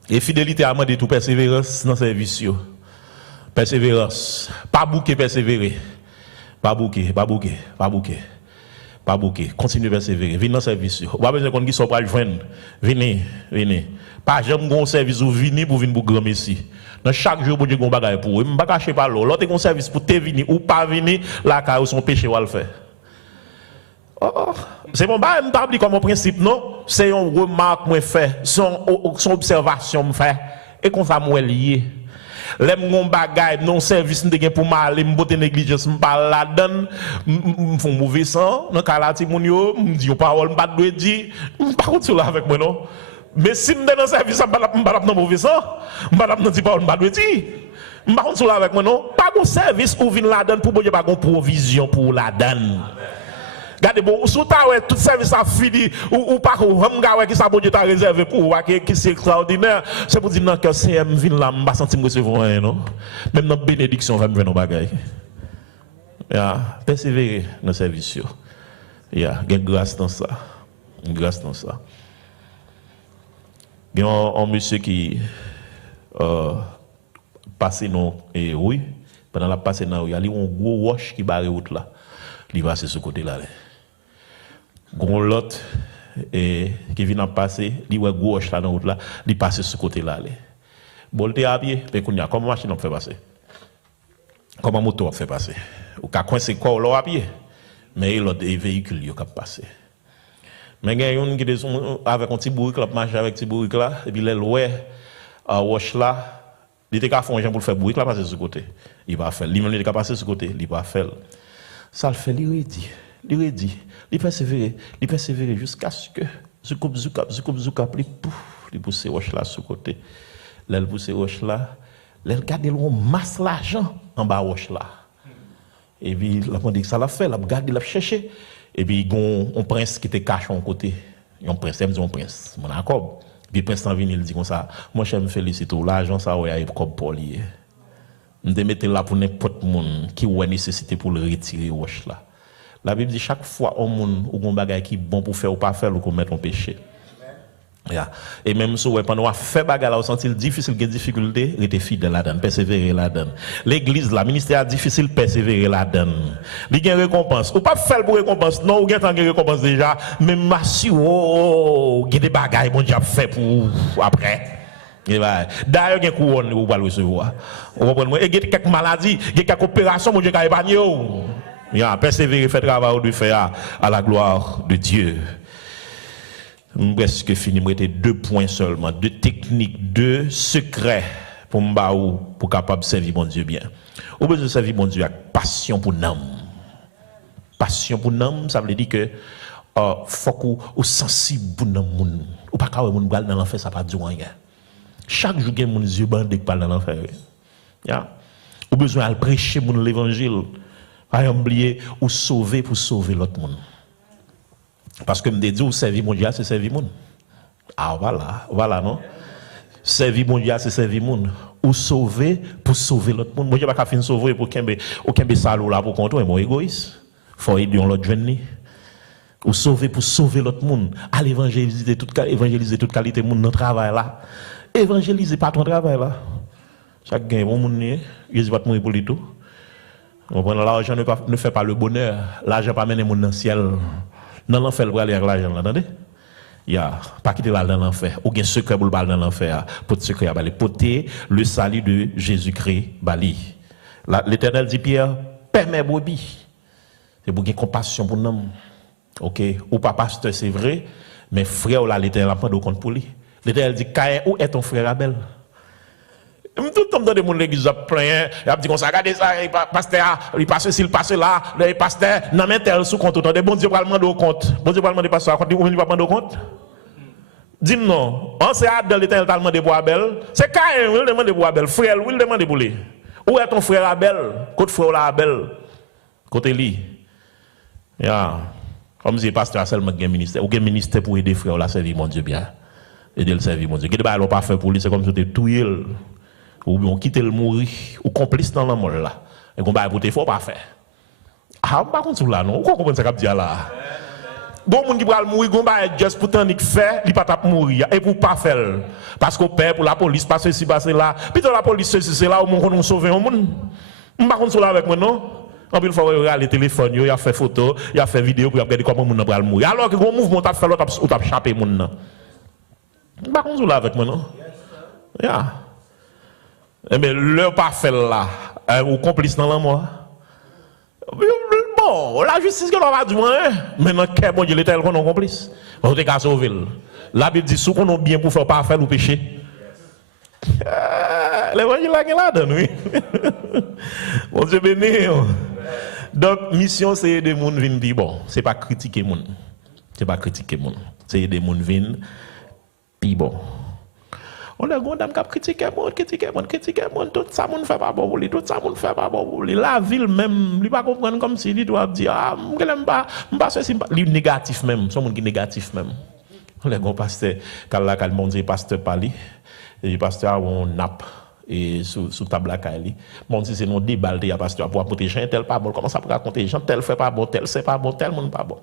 Et fidélité a demandé toute persévérance dans le service. Persévérance. Pas bouquer, persévérer. Pas bouquer. Continuez à persévérer. Venez dans le service. Vous avez besoin qu'on soit pas le joindre. Venez. Pas jamais un service où venez pour venir pour grand messie. Dans chaque jour, vous avez un bagage pour vous. Je ne vais pas cacher par l'eau. L'autre service pour te venir ou pas venir, là, car son péché va le faire. C'est bon, je ne pas comme un principe, non? C'est une remarque que je fais, son observation que je fais, et qu'on va me lier. Les mon bagay non service pour m'aller m'boter négligence m'parle la donne m'font mauvais sang dans cas là ti moun yo m'di yo parole m'pas doit dire m'pas contre là avec moi non mais si m'donne dans service m'pas dans mauvais sang m'pas dans di parole m'pas doit dire m'pas contre là avec moi non pas bon service ou vinn la donne pour bon pas gon provision pour la donne. Gade regardez, bon, sous ta ouais, tout service a fini, ou pas, ou ouais, qui ça, bon Dieu t'a réservé pour, qui c'est extraordinaire. C'est pour dire, non, que c'est un vin là, je senti me recevoir rien, non? Même dans la bénédiction, va me venir dans bagaille. Persévérer dans le service. Il y a grâce dans ça. Grâce dans ça. Il y a un monsieur qui passe dans et oui, pendant la passe dans il y a un gros wash qui barre route là. Il passe ce côté là. Gros lot et qui vient passer, il voit gros wash là dans route là, il passe ce côté là. Bon, il est à pied, mais comment machine on fait passer? Comment moto on fait passer? Ou ka coincer quoi là à pied? Mais il a des véhicules qui passent. Mais il y a une qui est avec un petit bourrique, qui marche avec un petit bourrique là, et puis il est wash là, il était qu'à faire un gens pour faire bourrique là, passer sur ce côté. Il va faire. Lui-même, il est qu'à passer sur ce côté, il va faire. Ça le fait, il redit, il persévère jusqu'à ce que, zoukap, il pousse wash là sur ce côté. Là, il pousse wash là, là, il garde le masse l'argent en bas wash là. Et puis, il a dit que ça l'a fait, il a regardé, il a cherché. Et puis, il y a un prince qui était caché en côté. Un prince, il me dit un prince, mon accord. Puis, le prince en vient, il dit comme ça, moi, je me félicite, l'argent, ça, il y a comme pour lui. Je vais mettre là pour n'importe qui a nécessité pour le retirer, là. La Bible dit, chaque fois, un monde ou un bagage qui est bon pour faire ou pas faire, ou qu'on mette en péché. Yeah. Et même si pendant fait bagarre là, on sentit difficile, des difficultés, rester fidèle là-dedans, persévérer là-dedans. L'église, la ministère difficile, persévérer là-dedans. Il y a une récompense. Ou pas faire pour récompense, non, ou il y a une récompense déjà, mais massu, il y a des bagailles, mon Dieu, fait pour après. D'ailleurs, il y a une couronne, vous pouvez le recevoir. Vous comprenez? Et il y a quelques maladies, il y a quelques opérations, mon Dieu, qui a épargné. Persévérer, faire travail, de faire à la gloire de Dieu. Presque fini, moi j'étais 2 points seulement, 2 techniques, 2 secrets pour m'baou pour capable servir mon Dieu bien. Ou besoin de servir mon Dieu avec passion pour l'âme. Passion pour l'âme, ça veut dire que faut qu'on ou sensible pour l'âme. Ou pas quand mon gal dans l'enfer ça pas dire rien. Chaque jour que mon yeux bandé parle dans l'enfer. Ou besoin de prêcher mon l'évangile. Pas oublier ou sauver pour sauver l'autre monde. Parce que me dit ou servir mon Dieu, c'est servir mon. Ah voilà non. Servir mon Dieu, c'est servir mon. Ou sauver pour sauver l'autre monde. Mon Dieu pas fin sauver pour kembe salou là pour contre mon égoïste. Faut aider l'autre jeune. Ou sauver pour sauver l'autre monde. Aller évangéliser toute qualité monde dans travail là. Évangéliser pas ton travail là. Chaque gain bon monde il va te mourir pour lui tout. L'argent ne fait pas le bonheur. L'argent pas mener monde dans le ciel. Dans l'enfer, vous allez avec l'argent, attendez? Il y a pas quitter là dans l'enfer. Ou bien secret pour le bal dans l'enfer. Pour secret à porter le salut de Jésus-Christ, bali. L'Éternel dit Pierre, permets brebis. C'est pour gagner compassion pour nous. Ok? Ou pas pasteur, c'est vrai, mais frère, là, l'Éternel a pas de compte pour lui. L'Éternel dit, Caïn, où est ton frère Abel? Tout le temps dans les l'église plein, il a dit qu'on regardez ça, pasteur, il passe ci, il passe là, le pasteur, non mais tel sous compte, de bon Dieu va demander au compte. Bon Dieu va demander pasteur, quand il va demander au compte. Dis-moi non, on s'est hâte de l'Éternel t'a demandé pour Abel, c'est Caïn, il demande pour Abel, frère, il demande pour lui. Où est ton frère Abel? Côté frère là Abel, côté lui. Comme si pasteur a seulement un ministère, ou un ministère pour aider frère là servir mon Dieu bien. Aider le servir mon Dieu. Qu'est-ce que pas fait pour lui, c'est comme si tu tué. Ou bien on quitte le mourir, ou complice dans la mort là. Et qu'on va écouter, il ne faut pas faire. Ah, on ne va pas comprendre là, non? Pourquoi comprendre ça qu'a dit là? Bon, moun qui va mourir, on va juste pour tant qu'il fait, il ne va pas mourir. Et pour pas faire. Parce qu'on perd pour la police, parce que si passe là. Puis dans la police, c'est là où on sauve un monde. On ne va pas comprendre avec moi, non? En plus, il faut regarder le téléphone, il a fait photo, il a fait vidéo pour regarder comment on va mourir. Alors que le mouvement t'a fait l'autre, ou t'a échappé moun. On ne va pas comprendre avec moi, non? Eh bien, le pas fait là, ou complice dans la mort. Bon, la justice que l'on va dire, maintenant, quel bon Dieu l'Éternel qu'on est complice. On est qu'à sauver. La Bible dit, si on a bien pour faire pas faire ou pécher. L'évangile là-dedans, oui. Bon Dieu béni. Donc, mission, c'est aider les gens à venir bon. Ce n'est pas critiquer les gens. Ce n'est pas critiquer les gens. C'est aider les gens à venir bon. On a gondam qui critiquer monde, tout ça monde fait pas bon pour lui, tout ça monde fait pas bon pour lui. La ville même, lui pas comprendre comme si il doit dire ah, m'aime pas ceci, lui négatif même, son monde qui négatif même. On a gon pasteur kala kal monde pasteur parler et pasteur on nappe et sous table la kali. Mon si c'est non déballe ya pasteur pour apporter Jean tel pas bon, comment ça pour raconter Jean tel fait pas bon, tel c'est pas bon, tel monde pas bon.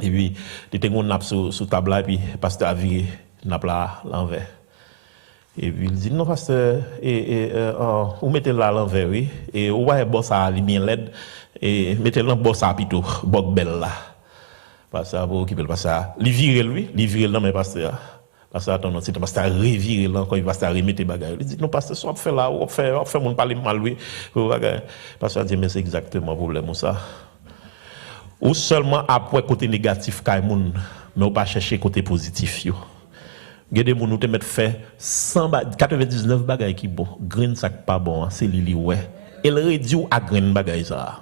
Et puis il était on nappe sous table là puis pasteur a viré nappe là l'envers. Et puis il dit non pasteur vous mettez là l'envers oui et vous voyez boss ça li bien laide et mettez là boss ça plutôt bok belle là. Parce que pour occuper parce que li virer lui, li virer là mais pasteur parce que attends c'est pasteur revirer là quand il va se remettre bagaille. Il dit non pasteur soit fait là on fait mon parler mal lui bagaille. Pasteur dit mais c'est exactement problème ça. Ou seulement après côté négatif kay moun mais on pas chercher côté positif yo. Gade moun nou te met fait 99 bagay qui bon, grain ça pas bon, c'est li ouais. Elle réduit à grain bagay ça.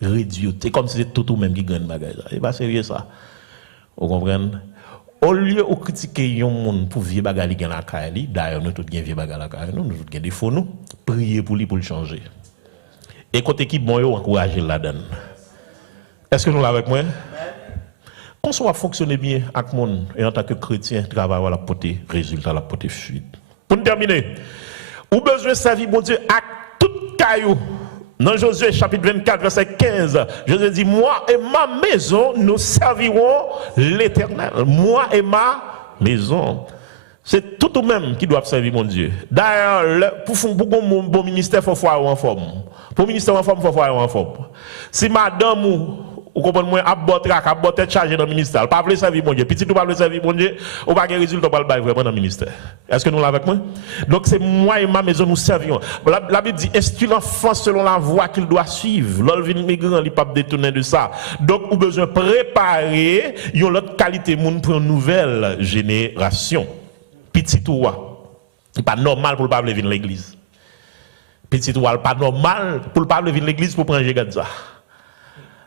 Réduit, c'est comme si c'était tout même qui grain bagay ça. Et pas sérieux ça. Vous comprenez? Au lieu de critiquer yon moun pour vieux bagay li gen la kay li, d'ailleurs nous tout gen vieux bagay la kay nous tout gen défaut nous, prier pour lui pour le changer. Et côté qui bon yo encourager la donne. Est-ce que nous l'avons avec moi? Qu'on soit fonctionner bien avec le monde et en tant que chrétien, travailler à la portée, résultat, la portée fuite. Pour terminer, ou besoin de servir bon Dieu à tout caillou. Dans Josué chapitre 24, verset 15, Josué dit, moi et ma maison, nous servirons l'Éternel. Moi et ma maison. C'est tout de même qui doit servir mon Dieu. D'ailleurs, pour un bon ministère, il faut faire en forme. Pour un ministère en forme, il faut faire en forme. Si madame ou comprenez moi à tête chargé dans le ministère pas veut servir mon Dieu petit ou pas veut servir mon Dieu ou pas de résultat pas le bail vraiment dans le ministère est-ce que nous l'avons avec moi donc c'est moi et ma maison nous servirons la Bible dit instruis l'enfant selon la voie qu'il doit suivre l'olvin migrant il pas détourner de ça donc ou besoin préparer une autre qualité monde pour une nouvelle génération petit ou pas normal pour le pas venir l'église petit ou pas normal pour le pas venir l'église pour prendre regarde ça.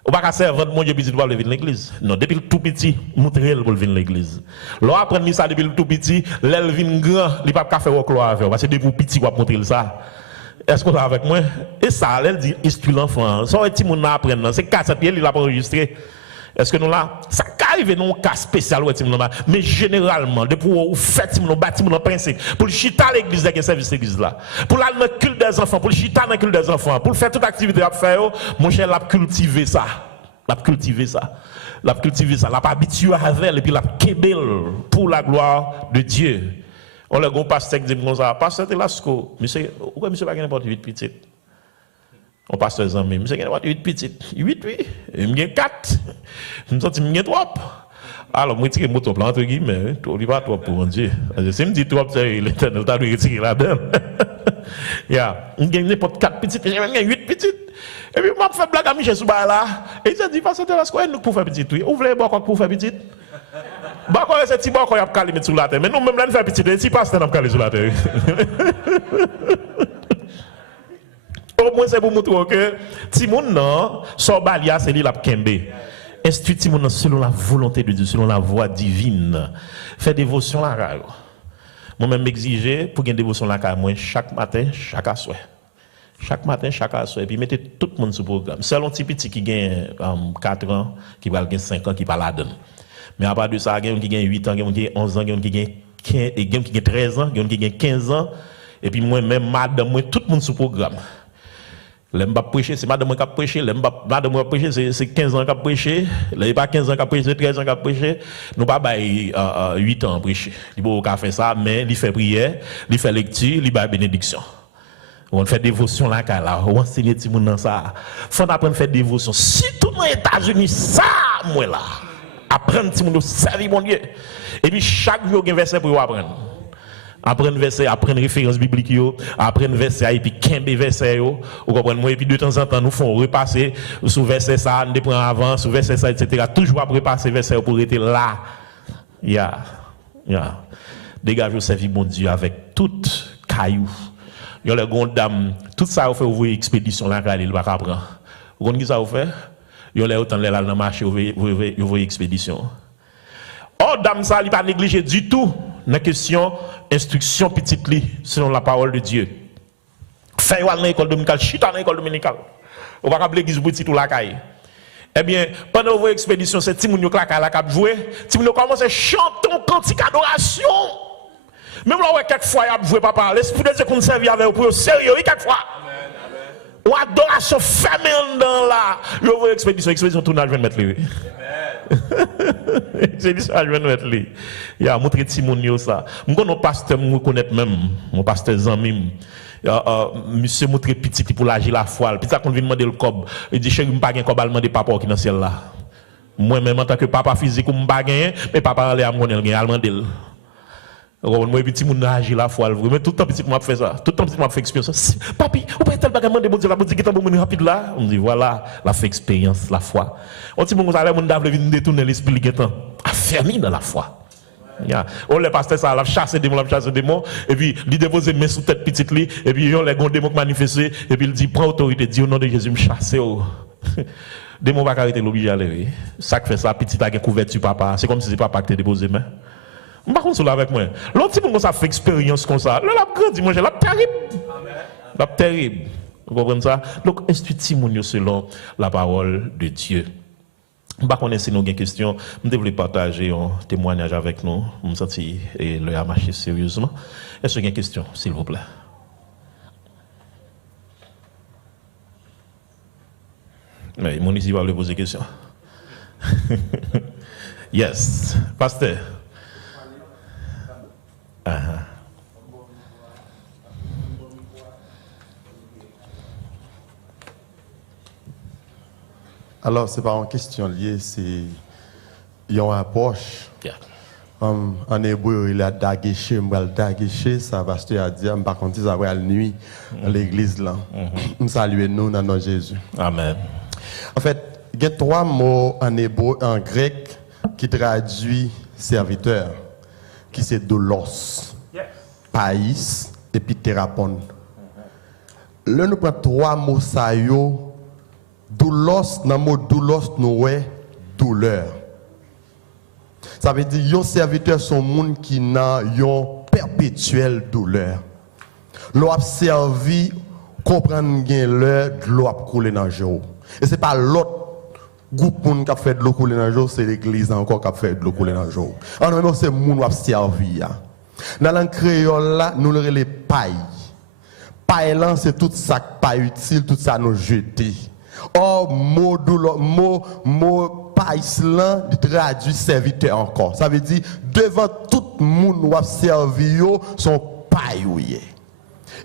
Ou pas qu'à servir mon Dieu petit pour venir l'église. Non, depuis le tout petit, montrer pour venir l'église. Là après ça depuis le tout petit, l'elle vient grand, il pas qu'à faire au avec parce que depuis petit pour montrer ça. Est-ce que vous êtes avec moi? Et ça elle dit instruis l'enfant. Ça petit monde apprendre, c'est 4 pieds il a pas enregistré. Est-ce que nous là ça arrive non cas spécial mais généralement depuis vous faites mon bâtiment en principe pour le chita l'église avec service l'église là pour la culte des enfants pour le chita dans culte des enfants pour faire toute activité à faire mon cher l'a cultiver ça l'a cultiver ça l'a pas habitué avec et puis l'a kebel pour la gloire de Dieu. On le grand pasteur dit comme ça pasteur Telasco monsieur pourquoi monsieur pas n'importe 8 petites on passe les amis, je suis 8 petites. 8 oui, je suis 4. Je me sens que je suis 3. Alors, je tire mon top entre guillemets, tu pas trop pour mon Dieu. Si je me dis trop, c'est l'éternel, tu as dû retirer là-dedans. Je suis n'importe 4 petites, je suis 8 petites. Et puis, je fais blague à Michel Souba là. Et il dit, parce que tu as nous pour faire petite. Oui, ouvrez les bois pour faire petite. Bakor c'est petit bakor y a calé mettre sur la terre. Mais nous même là nous faire petite, si pas c'est n'a calé sur la terre. Au moins c'est pour montrer que Timoun non, son balia c'est lui la kembe. Instruit Timoun selon la volonté de Dieu, selon la voie divine. Fait dévotion là. Moi-même m'exiger pour gagner dévotion là moi chaque matin, chaque soir. Chaque matin, chaque soir. Et puis mettez tout le monde sur le programme. C'est un petit petit qui gagne 4 ans, qui va gagner 5 ans, qui va la donner. Mais à part de ça, il y a qui gagne 8 ans, il y a qui gagne 11 ans, il y a qui gagne 15, il y a qui gagne 13 ans, il y a qui gagne 15 ans. Et puis moi-même, madame, moi, tout le monde sur le programme. L'aime pas prêcher, c'est madame qui a prêché, madame qui a prêché, c'est 15 ans qui a prêché, là, pas 15 ans qui a prêché, c'est 13 ans qui a prêché. Nous pas 8 ans à prêcher. Il peut pas faire ça, mais il fait prière, il fait lecture, il fait bénédiction. On fait dévotion là, on enseigne tout le monde dans ça. Faut apprendre à faire dévotion. Si tout dans les États-Unis, ça, moi là, apprendre tout le monde, servir mon Dieu. Et puis chaque jour, il y a un verset pour apprendre. Apprendre verset, apprendre référence biblique, apprendre verset, et puis kembe verset, vous comprenez? Et puis de temps en temps, nous faisons repasser sous verset ça, nous prenons avant, sous verset ça, etc. Toujours après repasser verset pour être là. Dégagez vous servir bon Dieu avec toute caillou. Il y a les grandes dames, tout ça, vous fait ouvrir expédition là, il va apprendre. Vous comprenez ça, vous fait? Il y a les autant là dans le marché, vous voyez expédition. Or, dame ça, il n'est pas négligé du tout dans la question instruction petite li, selon la parole de Dieu. Fait dans l'école dominicale, chita dans l'école dominicale. On va appeler l'église petit ou la caille. Eh bien, pendant vos expéditions, c'est Timoun yo klaka la cap jouer, Timoun yo commence à chanter un cantique d'adoration. Même là, quelquefois, il a joué papa, l'esprit de Dieu qu'on servi avec vous, sérieux, quelquefois. Ou adoration fermée dans là. Yo vos expédition tournage je vais mettre lui. Expédition je vais mettre lui. Il a montré Timoun yo ça. Moi mon pasteur me connaît même, mon pasteur Zamim. Monsieur montré petit pour l'agir la foi. Puis ça qu'on vient demander le cob. Il dit chéri, m'pas gain cob al demander papa qui dans ciel là. Moi même en tant que papa physique m'pas gain, mais papa aller à mon gain al demander. Moi petit moun agir la foi. Mais tout le temps petit m'a fait ça. Tout le temps petit m'a fait expérience. Papi, ou pas tel bagage demander bon Dieu, la bon Dieu qui est bon rapide là. On me dit voilà, la fait expérience la foi. On dit mon ça là mon d'avle venir détourner l'esprit qui est affermi dans la foi. On les pasteurs ça la chasser des démons et puis il dépose main sous tête petite li et puis on les gon démon manifester et puis il dit prends autorité dis au nom de Jésus me chasser démon va arrêter l'obligé à lever ça fait ça petit a couverture papa c'est comme si c'est papa qui t'a déposé main par contre cela avec moi l'autre petit monde ça fait expérience comme ça là la grandi moi la terrible la terrible vous comprenez ça donc instruit moun selon la parole de Dieu. Je ne sais pas si nous avons une question. Je devrais partager un témoignage avec nous. Je me sens que le a marché sérieusement. Est-ce qu'il y a une question, s'il vous plaît? Oui, mon ici va lui poser une question. Yes, pasteur. Alors, ce n'est pas une question liée, c'est une approche. Yeah. En hébreu, il a daguéché, daguéché, ça va se dire, par contre, ça va à la nuit, à l'église là. Nous saluons nous dans notre Jésus. Amen. En fait, il y a 3 mots en hébreu, en grec, qui traduisent serviteur, qui c'est doulos, païs et puis thérapon. Là, nous prenons 3 mots ça yo. Doulos, dans le mot doulos, nous avons douleur. Ça veut dire que les serviteurs sont des gens qui ont une perpétuelle douleur. L'eau a servi, comprendre que l'heure de l'eau a coulé dans le jour. Et ce n'est pas l'autre groupe qui a fait de l'eau couler dans le jour, c'est l'église encore qui a fait de l'eau couler dans le jour. En même temps, c'est les gens qui ont servi. Dans le créole, nous avons les pailles. Paille, c'est tout ça qui n'est pas utile, tout ça nous jeter. Or, mot païslan traduit serviteur encore. Ça veut dire, devant tout le monde qui a servi, son païouye.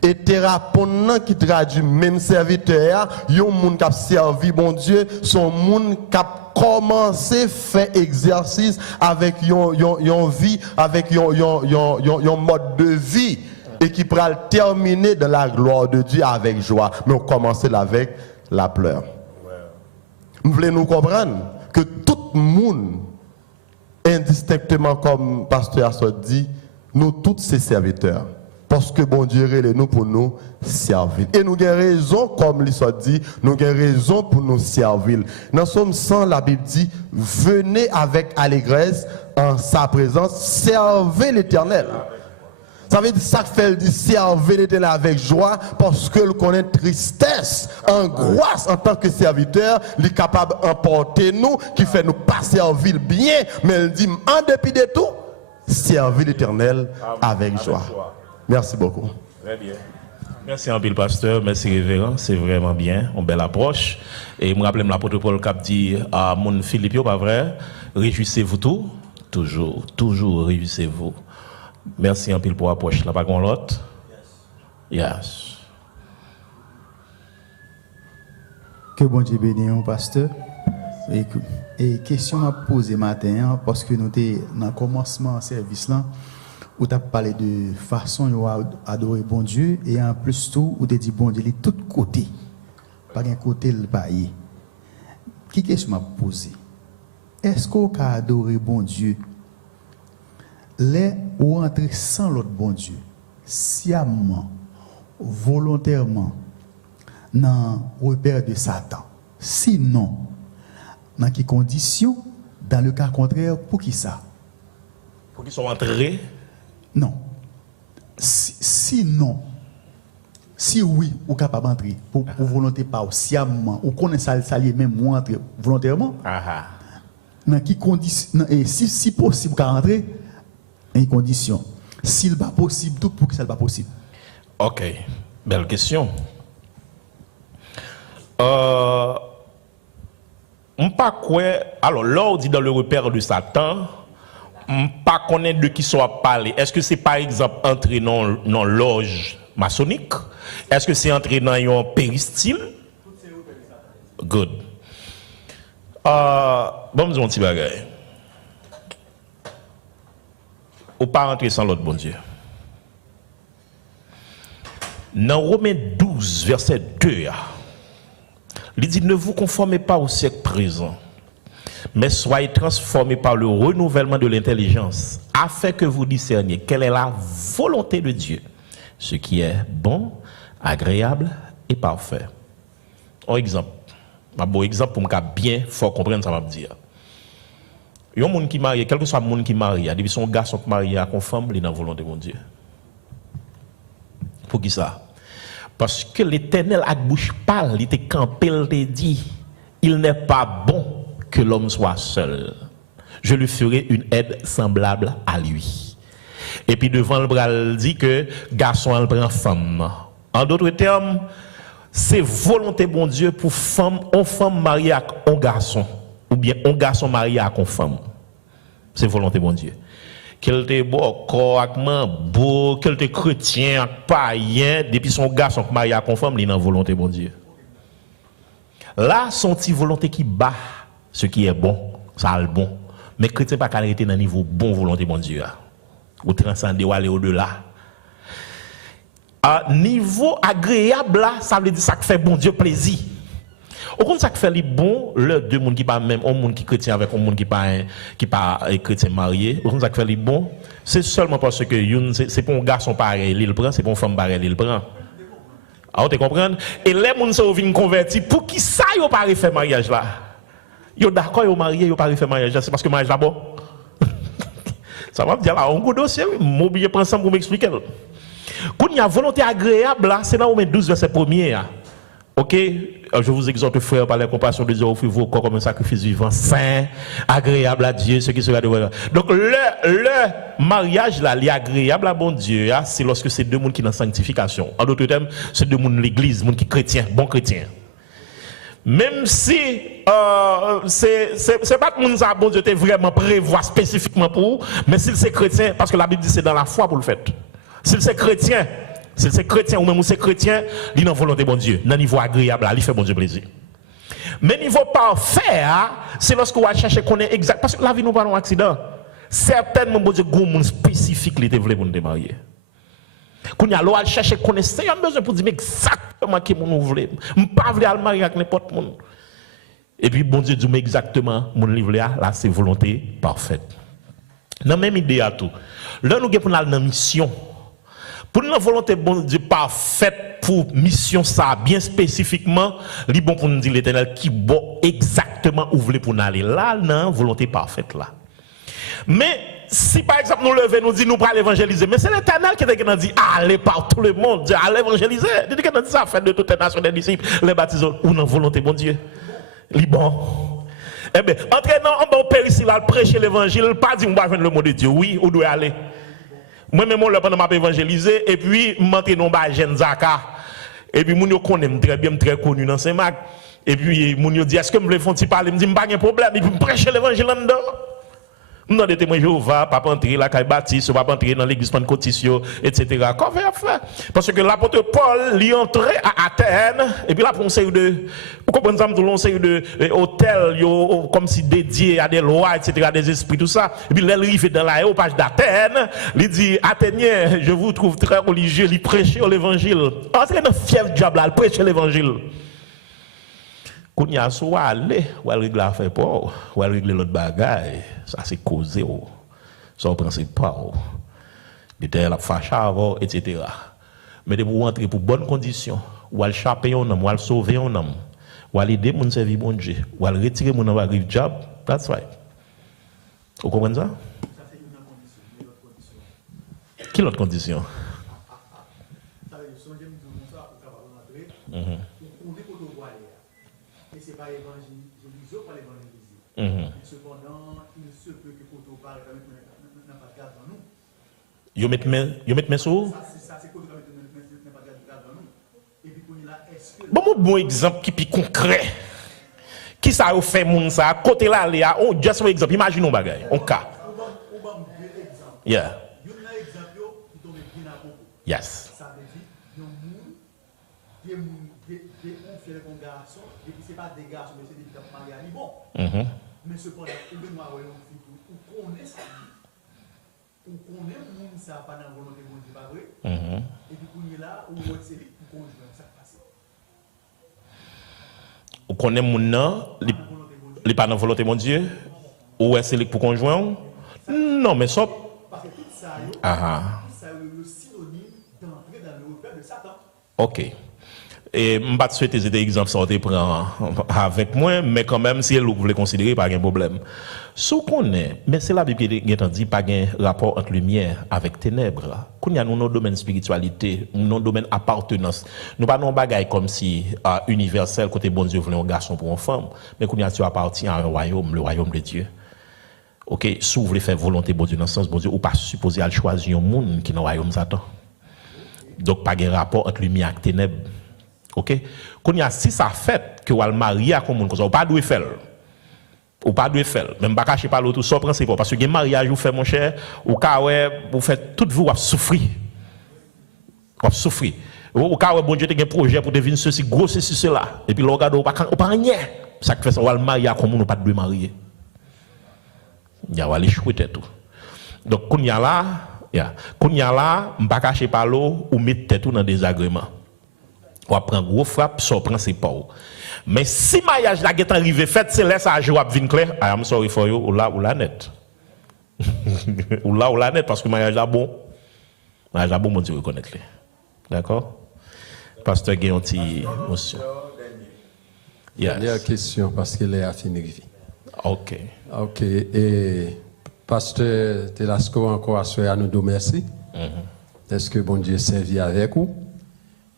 Et thérapon qui traduit même serviteur, yon moun qui a servi, bon Dieu, son moun qui a commencé à faire exercice avec yon vie, avec yon mode de vie, et qui pourra le terminer dans la gloire de Dieu avec joie. Mais on commence avec la pleure. Nous voulons nous comprendre que tout le monde, indistinctement comme pasteur a dit, nous tous ces serviteurs. Parce que bon Dieu est nous pour nous servir. Et nous avons raison, comme il dit, nous avons raison pour nous servir. Dans Somme 100, la Bible dit, venez avec allégresse en sa présence, servez l'Éternel. Ça veut dire ça fait dit servir l'Éternel avec joie parce que le connaît tristesse, angoisse en tant que serviteur, il est capable d'emporter nous, qui fait nous pas servir bien, mais il dit en dépit de tout, servir l'Éternel avec joie. Merci beaucoup. Très bien. Merci un peu, pasteur. Merci, révérend. C'est vraiment bien. Une belle approche. Et je me rappelle l'apôtre Paul qui a dit à mon Philippe, pas vrai? Réjouissez-vous tout. Toujours, toujours réjouissez-vous. Merci un peu pour l'approche. Là, pas qu'on l'autre. Yes. Que bon Dieu bénisse, pasteur. Et question à poser matin, parce que nous sommes dans le commencement du service là, où tu as parlé de façon d'adorer bon Dieu, et en plus tout, où tu as dit bon Dieu, de tous côtés. Pas un côté le pays. Qui question m'a posé? Est-ce qu'on peut adorer bon Dieu? Les ou entrer sans l'autre bon Dieu, sciemment, volontairement, dans le repère de Satan. Sinon, dans quelles conditions, dans le cas contraire, pour qui ça? Pour qu'ils soient entrés? Non. Si non, si oui, ou capable d'entrer pour volonté pas sciemment, ou connaît ça lié même ou entrer volontairement. Dans qui condition et si possible qu'à entrer, en condition. S'il pas possible tout pour que ça pas possible. OK. Belle question. Pas quoi. Alors là on dit dans le repère de Satan, pas connaître de qui soit parlé. Est-ce que c'est par exemple entrer dans loge maçonnique? Est-ce que c'est entrer dans un péristyle? Good. Bon, me dis un petit bagage. Ou pas entrer sans l'autre bon Dieu. Dans Romains 12, verset 2, il dit, ne vous conformez pas au siècle présent, mais soyez transformés par le renouvellement de l'intelligence, afin que vous discerniez quelle est la volonté de Dieu, ce qui est bon, agréable et parfait. Un exemple, un bon exemple pour me bien fort comprendre ça va me dire. Il y a un monde qui marie, quel que soit le monde qui marie, depuis son garçon qui marie à conforme, il est dans la volonté de mon Dieu. Pour qui ça? Parce que l'Éternel a bouche pâle, il était campé, il te dit, il n'est pas bon que l'homme soit seul. Je lui ferai une aide semblable à lui. Et puis devant le bras, il dit que garçon elle prend femme. En d'autres termes, c'est volonté bon Dieu pour femme, on femme mariée à un garçon, ou bien un garçon marié à une femme. C'est volonté bon Dieu. Qu'elle te beau, correctement, beau, qu'elle te chrétien, païen, depuis son garçon marié à une femme, il est dans volonté bon Dieu. Là, son petit volonté qui bat ce qui est bon, ça a le bon. Mais chrétien pas qu'à arrêter dans le niveau bon volonté bon Dieu. Ou transcender ou aller au-delà. À niveau agréable là, ça veut dire ça qui fait bon Dieu plaisir. Au contraire, ça qui fait les bon, le deux monde qui pas même, un monde qui chrétien avec un monde qui pas chrétien marié, au contraire, ça qui fait les bon, c'est seulement parce que c'est pour un garçon pareil, il prend, c'est pour une femme pareil, il prend. Alors, tu comprends? Et les gens sont venus convertir, pour qui ça, ils n'ont pas fait mariage là? Ils sont d'accord, ils ont marié, ils n'ont pas fait mariage là, c'est parce que mariage là bon. Ça va me dire là, on a un dossier, je prends ça pour m'expliquer. Quand il y a volonté agréable là, c'est dans Romains 12, verset 1er. Ok? Je vous exhorte, frère, par la compassion de Dieu, offrez vos corps comme un sacrifice vivant, saint, agréable à Dieu, ce qui sera de vous. Donc, le mariage, là, agréable à bon Dieu, c'est lorsque c'est deux mondes qui sont dans sanctification. En d'autres termes, c'est deux mondes de l'église, mondes qui chrétiens, bons chrétiens. Même si c'est pas que monde ça, bon Dieu, te vraiment prévoit spécifiquement pour, mais si c'est chrétien, parce que la Bible dit c'est dans la foi pour le fait. Si c'est chrétien, ou même c'est chrétien, il est dans volonté bon Dieu, dans niveau agréable, il fait bon Dieu plaisir. Mais niveau parfait, c'est lorsque vous cherchez qu'on est exact, parce que la vie nous pas un accident. Certainement, bon Dieu, il y a un spécifique qui était voulu pour nous démarrer. Quand il y a l'eau à chercher qu'on est, il y a besoin pour dire exactement qui nous voulait. Je ne pas voulu aller marier avec n'importe qui. Et puis, bon Dieu dit exactement, mon livre là, c'est volonté parfaite. Dans la même idée à tout. Là, nous avons une mission. Pour nous, volonté bon Dieu parfaite pour mission ça, bien spécifiquement, il est bon pour nous dire l'Éternel qui bon exactement où vous voulez pour nous aller. Là, non, volonté parfaite là. Mais si par exemple nous levons, nous disons nous pas l'évangéliser, mais c'est l'Éternel qui a dit allez par tout le monde, allez évangéliser. Il dit que ça fait de toutes les nations des disciples, les baptisés ou non volonté bon Dieu. Il bon. Eh bien, entraînant en bon péricile à prêcher l'évangile, pas dire on va joindre le mot de Dieu. Oui, où doit aller. Moi-même, je m'a évangélisé, et puis, je suis dans le jeune Zaka. Et puis, je connais très bien, très connu dans Saint-Marc. Et puis, je dis, est-ce que je me font parler? Je me dis, pas de problème, et puis, je prêche l'évangile là-dedans. Je suis des témoins Jéhovah, pas entrer là, quand baptiste, pas entrer dans l'église Pentecôtiste, etc. Qu'est-ce qu'on fait? Parce que l'apôtre Paul, il entrait à Athènes, et puis là, pour un série de, vous comprenez ça, pour un série de hôtels, comme si dédiés à des lois, etc., des esprits, tout ça. Et puis, là, il arrive dans l'aéropage d'Athènes, il dit, Athéniens, je vous trouve très religieux, il prêche l'évangile. Entrez dans le fief diable, il prêche l'évangile. Quand il y a soit aller, ou elle règle l'affaire pas, ou elle règle l'autre bagaille, ça c'est causé, ça on pense pas, il était la fâche avant, etc. Mais de vous entrer pour bonnes conditions, ou elle chaper un homme, ou elle sauver un homme, ou elle aider mon servir bon Dieu, ou elle retirer mon homme job, that's right. Vous comprenez ça? Quelle autre condition? Yo met main sur. Bon exemple qui est concret. Qui ça fait moun ça côté là on just un exemple imagine un bagay on cas. Yeah. Yes. Mais cependant, on connaît ça. On connaît moun ça pas dans volonté bon Dieu pas vrai. Et puis on est là où c'est lui pour conjoint ça passe. On connaît moun nan li pas dans volonté bon Dieu ou est-ce lui pour conjoint? Non mais ça parce que tout ça ça le synonyme d'entrer dans le repère de Satan. OK. Et je ne vais pas souhaiter des exemples sortis avec moi, mais quand même, si vous voulez considérer, pas de problème. Ce qu'on est, mais c'est la Bible qui dit pas de rapport entre lumière avec ténèbres. Quand il y a nos domaines spiritualité, nos domaines appartenance, nous pas non bagaille comme si universel côté bon Dieu voulait un garçon pour une femme, mais quand il y a tu appartient à un royaume, le royaume de Dieu. OK, si vous voulez faire volonté bon Dieu dans le sens bon Dieu, ou pas supposé à choisir un monde qui est dans le royaume Satan. Donc pas de rapport entre lumière et ténèbres. OK, quand il y a si ça fait que vous allez marier à comme monde comme ça, ou pas doit faire. Ou pas doit faire. Même pas cacher par l'autre sans principe parce que le mariage vous fait mon cher, ou ka ouais, vous faites toute vous souffrir. Vous souffrir. Ou ka ouais bon Dieu te un projet pour devenir ceci gros ceci cela et puis le regarde ou pas rien. Ça fait ça on va le marier à comme monde pas doit marier. Il y a aller chouer tout. Donc quand il y a là, on pas cacher par l'eau ou mettre tête tout dans désagrément. On prend gros frappe, ça prend ses pas. Mais si mariage là est arrivé fait, c'est là ça joue à venir clair. I am sorry for you ou la net. ou la net parce que mariage là bon. Mariage là bon mon Dieu reconnaître. D'accord? Pasteur Guéanti, monsieur. Yes. Dernière question parce qu'il est à finir. OK. OK. Et pasteur Telasco encore à nous dire merci. Est-ce que bon Dieu servi avec vous?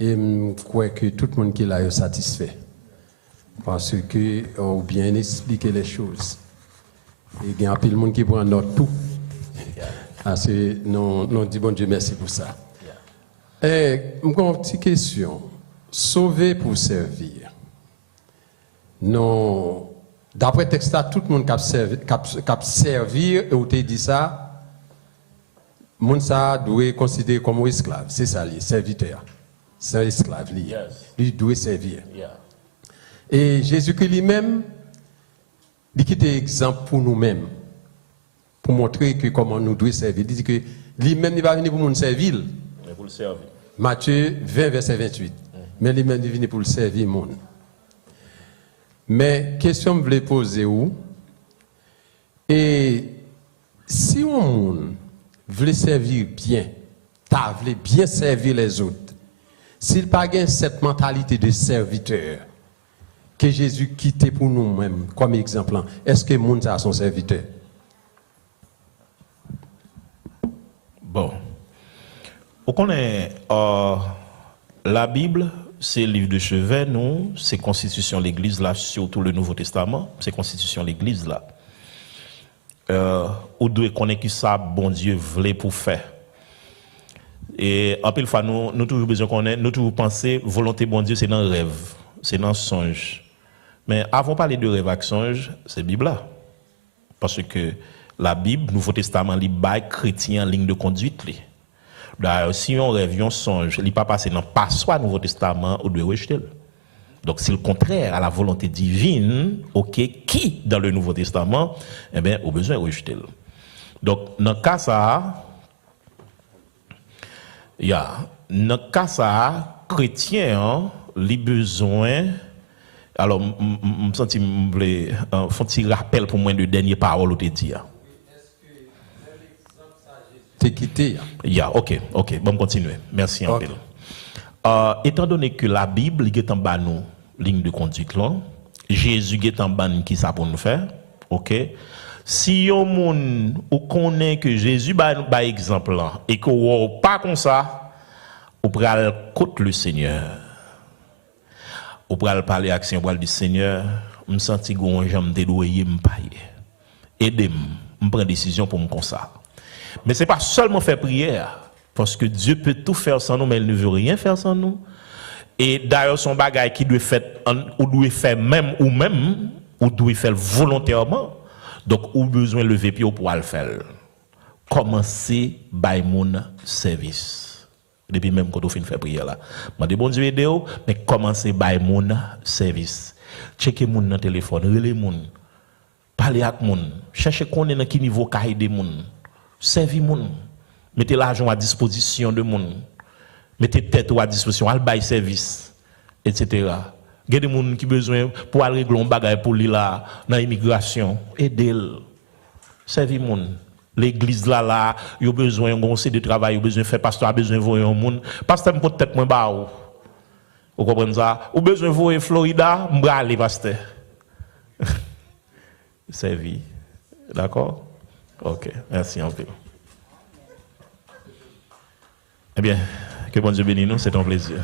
Et je crois que tout le monde qui l'a satisfait. Parce que on bien expliqué les choses. Et il y a un peu de monde qui prend note tout. Parce que nous disons bon Dieu merci pour ça. Et j'ai une petite question. Sauver pour servir. Non. D'après le texte, tout le monde qui a servi, et où tu dit ça, le monde doit considérer comme un esclave. C'est ça, les serviteurs. C'est un esclave, lui doit servir. Yeah. Et Jésus-Christ lui-même, il quitte exemple pour nous-mêmes, pour montrer que comment nous devons servir. Il dit que lui-même, il va venir pour nous servir. Mais pour le servir. Matthieu 20, verset 28. Mais lui-même, il vient pour le servir, monde. Mais, question que je voulais poser où? Et si un monde veut servir bien, veut bien servir les autres, s'il n'a pas cette mentalité de serviteur que Jésus quittait pour nous-mêmes, comme exemple, est-ce que le monde a son serviteur? Bon. On connaît la Bible, c'est le livre de chevet, nous, c'est Constitution de l'Église, là, surtout le Nouveau Testament, c'est Constitution de l'Église, là. On doit connaître qui ça, bon Dieu, voulait pour faire. Et en pile fois, nous toujours besoin connaître, nous toujours penser, volonté bon Dieu, c'est dans le rêve, c'est dans le songe. Mais avant de parler de rêve avec songe, c'est la Bible là. Parce que la Bible, Nouveau Testament, il bail chrétien en ligne de conduite. D'ailleurs, si on rêve, on songe, il n'est pas passé dans pas soit Nouveau Testament, on doit rejeter. Donc, c'est le contraire à la volonté divine, ok, qui, dans le Nouveau Testament, eh bien, au besoin de rejeter. Donc, dans le cas ça, dans le cas ça, chrétien, les besoins, alors, je me sens que je un petit rappel pour moi de dernière parole où tu dis. T'es quitté. OK, bon, continuer. Merci un peu. Étant donné que la Bible est en bas nous, ligne de conduite là, Jésus est en bas qui ça pour nous faire, OK? Si yon moun ou connaît que Jésus ba exemple là et que ou pas comme ça, ou pral contre le Seigneur. Ou pral parler action pral dire Seigneur, me senti gon jambe dédoyer me payer. Aidez-moi, me prendre décision pour me comme ça. Mais c'est pas seulement faire prière parce que Dieu peut tout faire sans nous mais il ne veut rien faire sans nous. Et d'ailleurs son bagage qui doit faire ou doit faire même ou doit faire volontairement. Donc ou besoin lever pied pour le faire. Commencer by mon service. Depuis même quand on fait faire prière là. Moi de bon Dieu aider mais commencer by mon service. Checker moun dans téléphone, relé moun. Parler avec moun, chercher connaître dans quel niveau ka aider moun. Servir moun. Mettez l'argent à disposition de moun. Mettez tête à disposition, al bay service, etc. Il y a des gens qui ont besoin pour aller régler un bagage pour lui là, dans l'immigration. Aidez-le. Servir moun. L'église là, il y a besoin d'un conseil de travail, il y a besoin de faire pasteur, il y a besoin de voir un monde. Pasteur, peut être moins bas. Vous comprenez ça? Ou besoin de voir Florida, je vais aller, pasteur. Servir. D'accord? Ok, merci un peu. Eh bien, que bon Dieu bénisse nous, c'est un plaisir.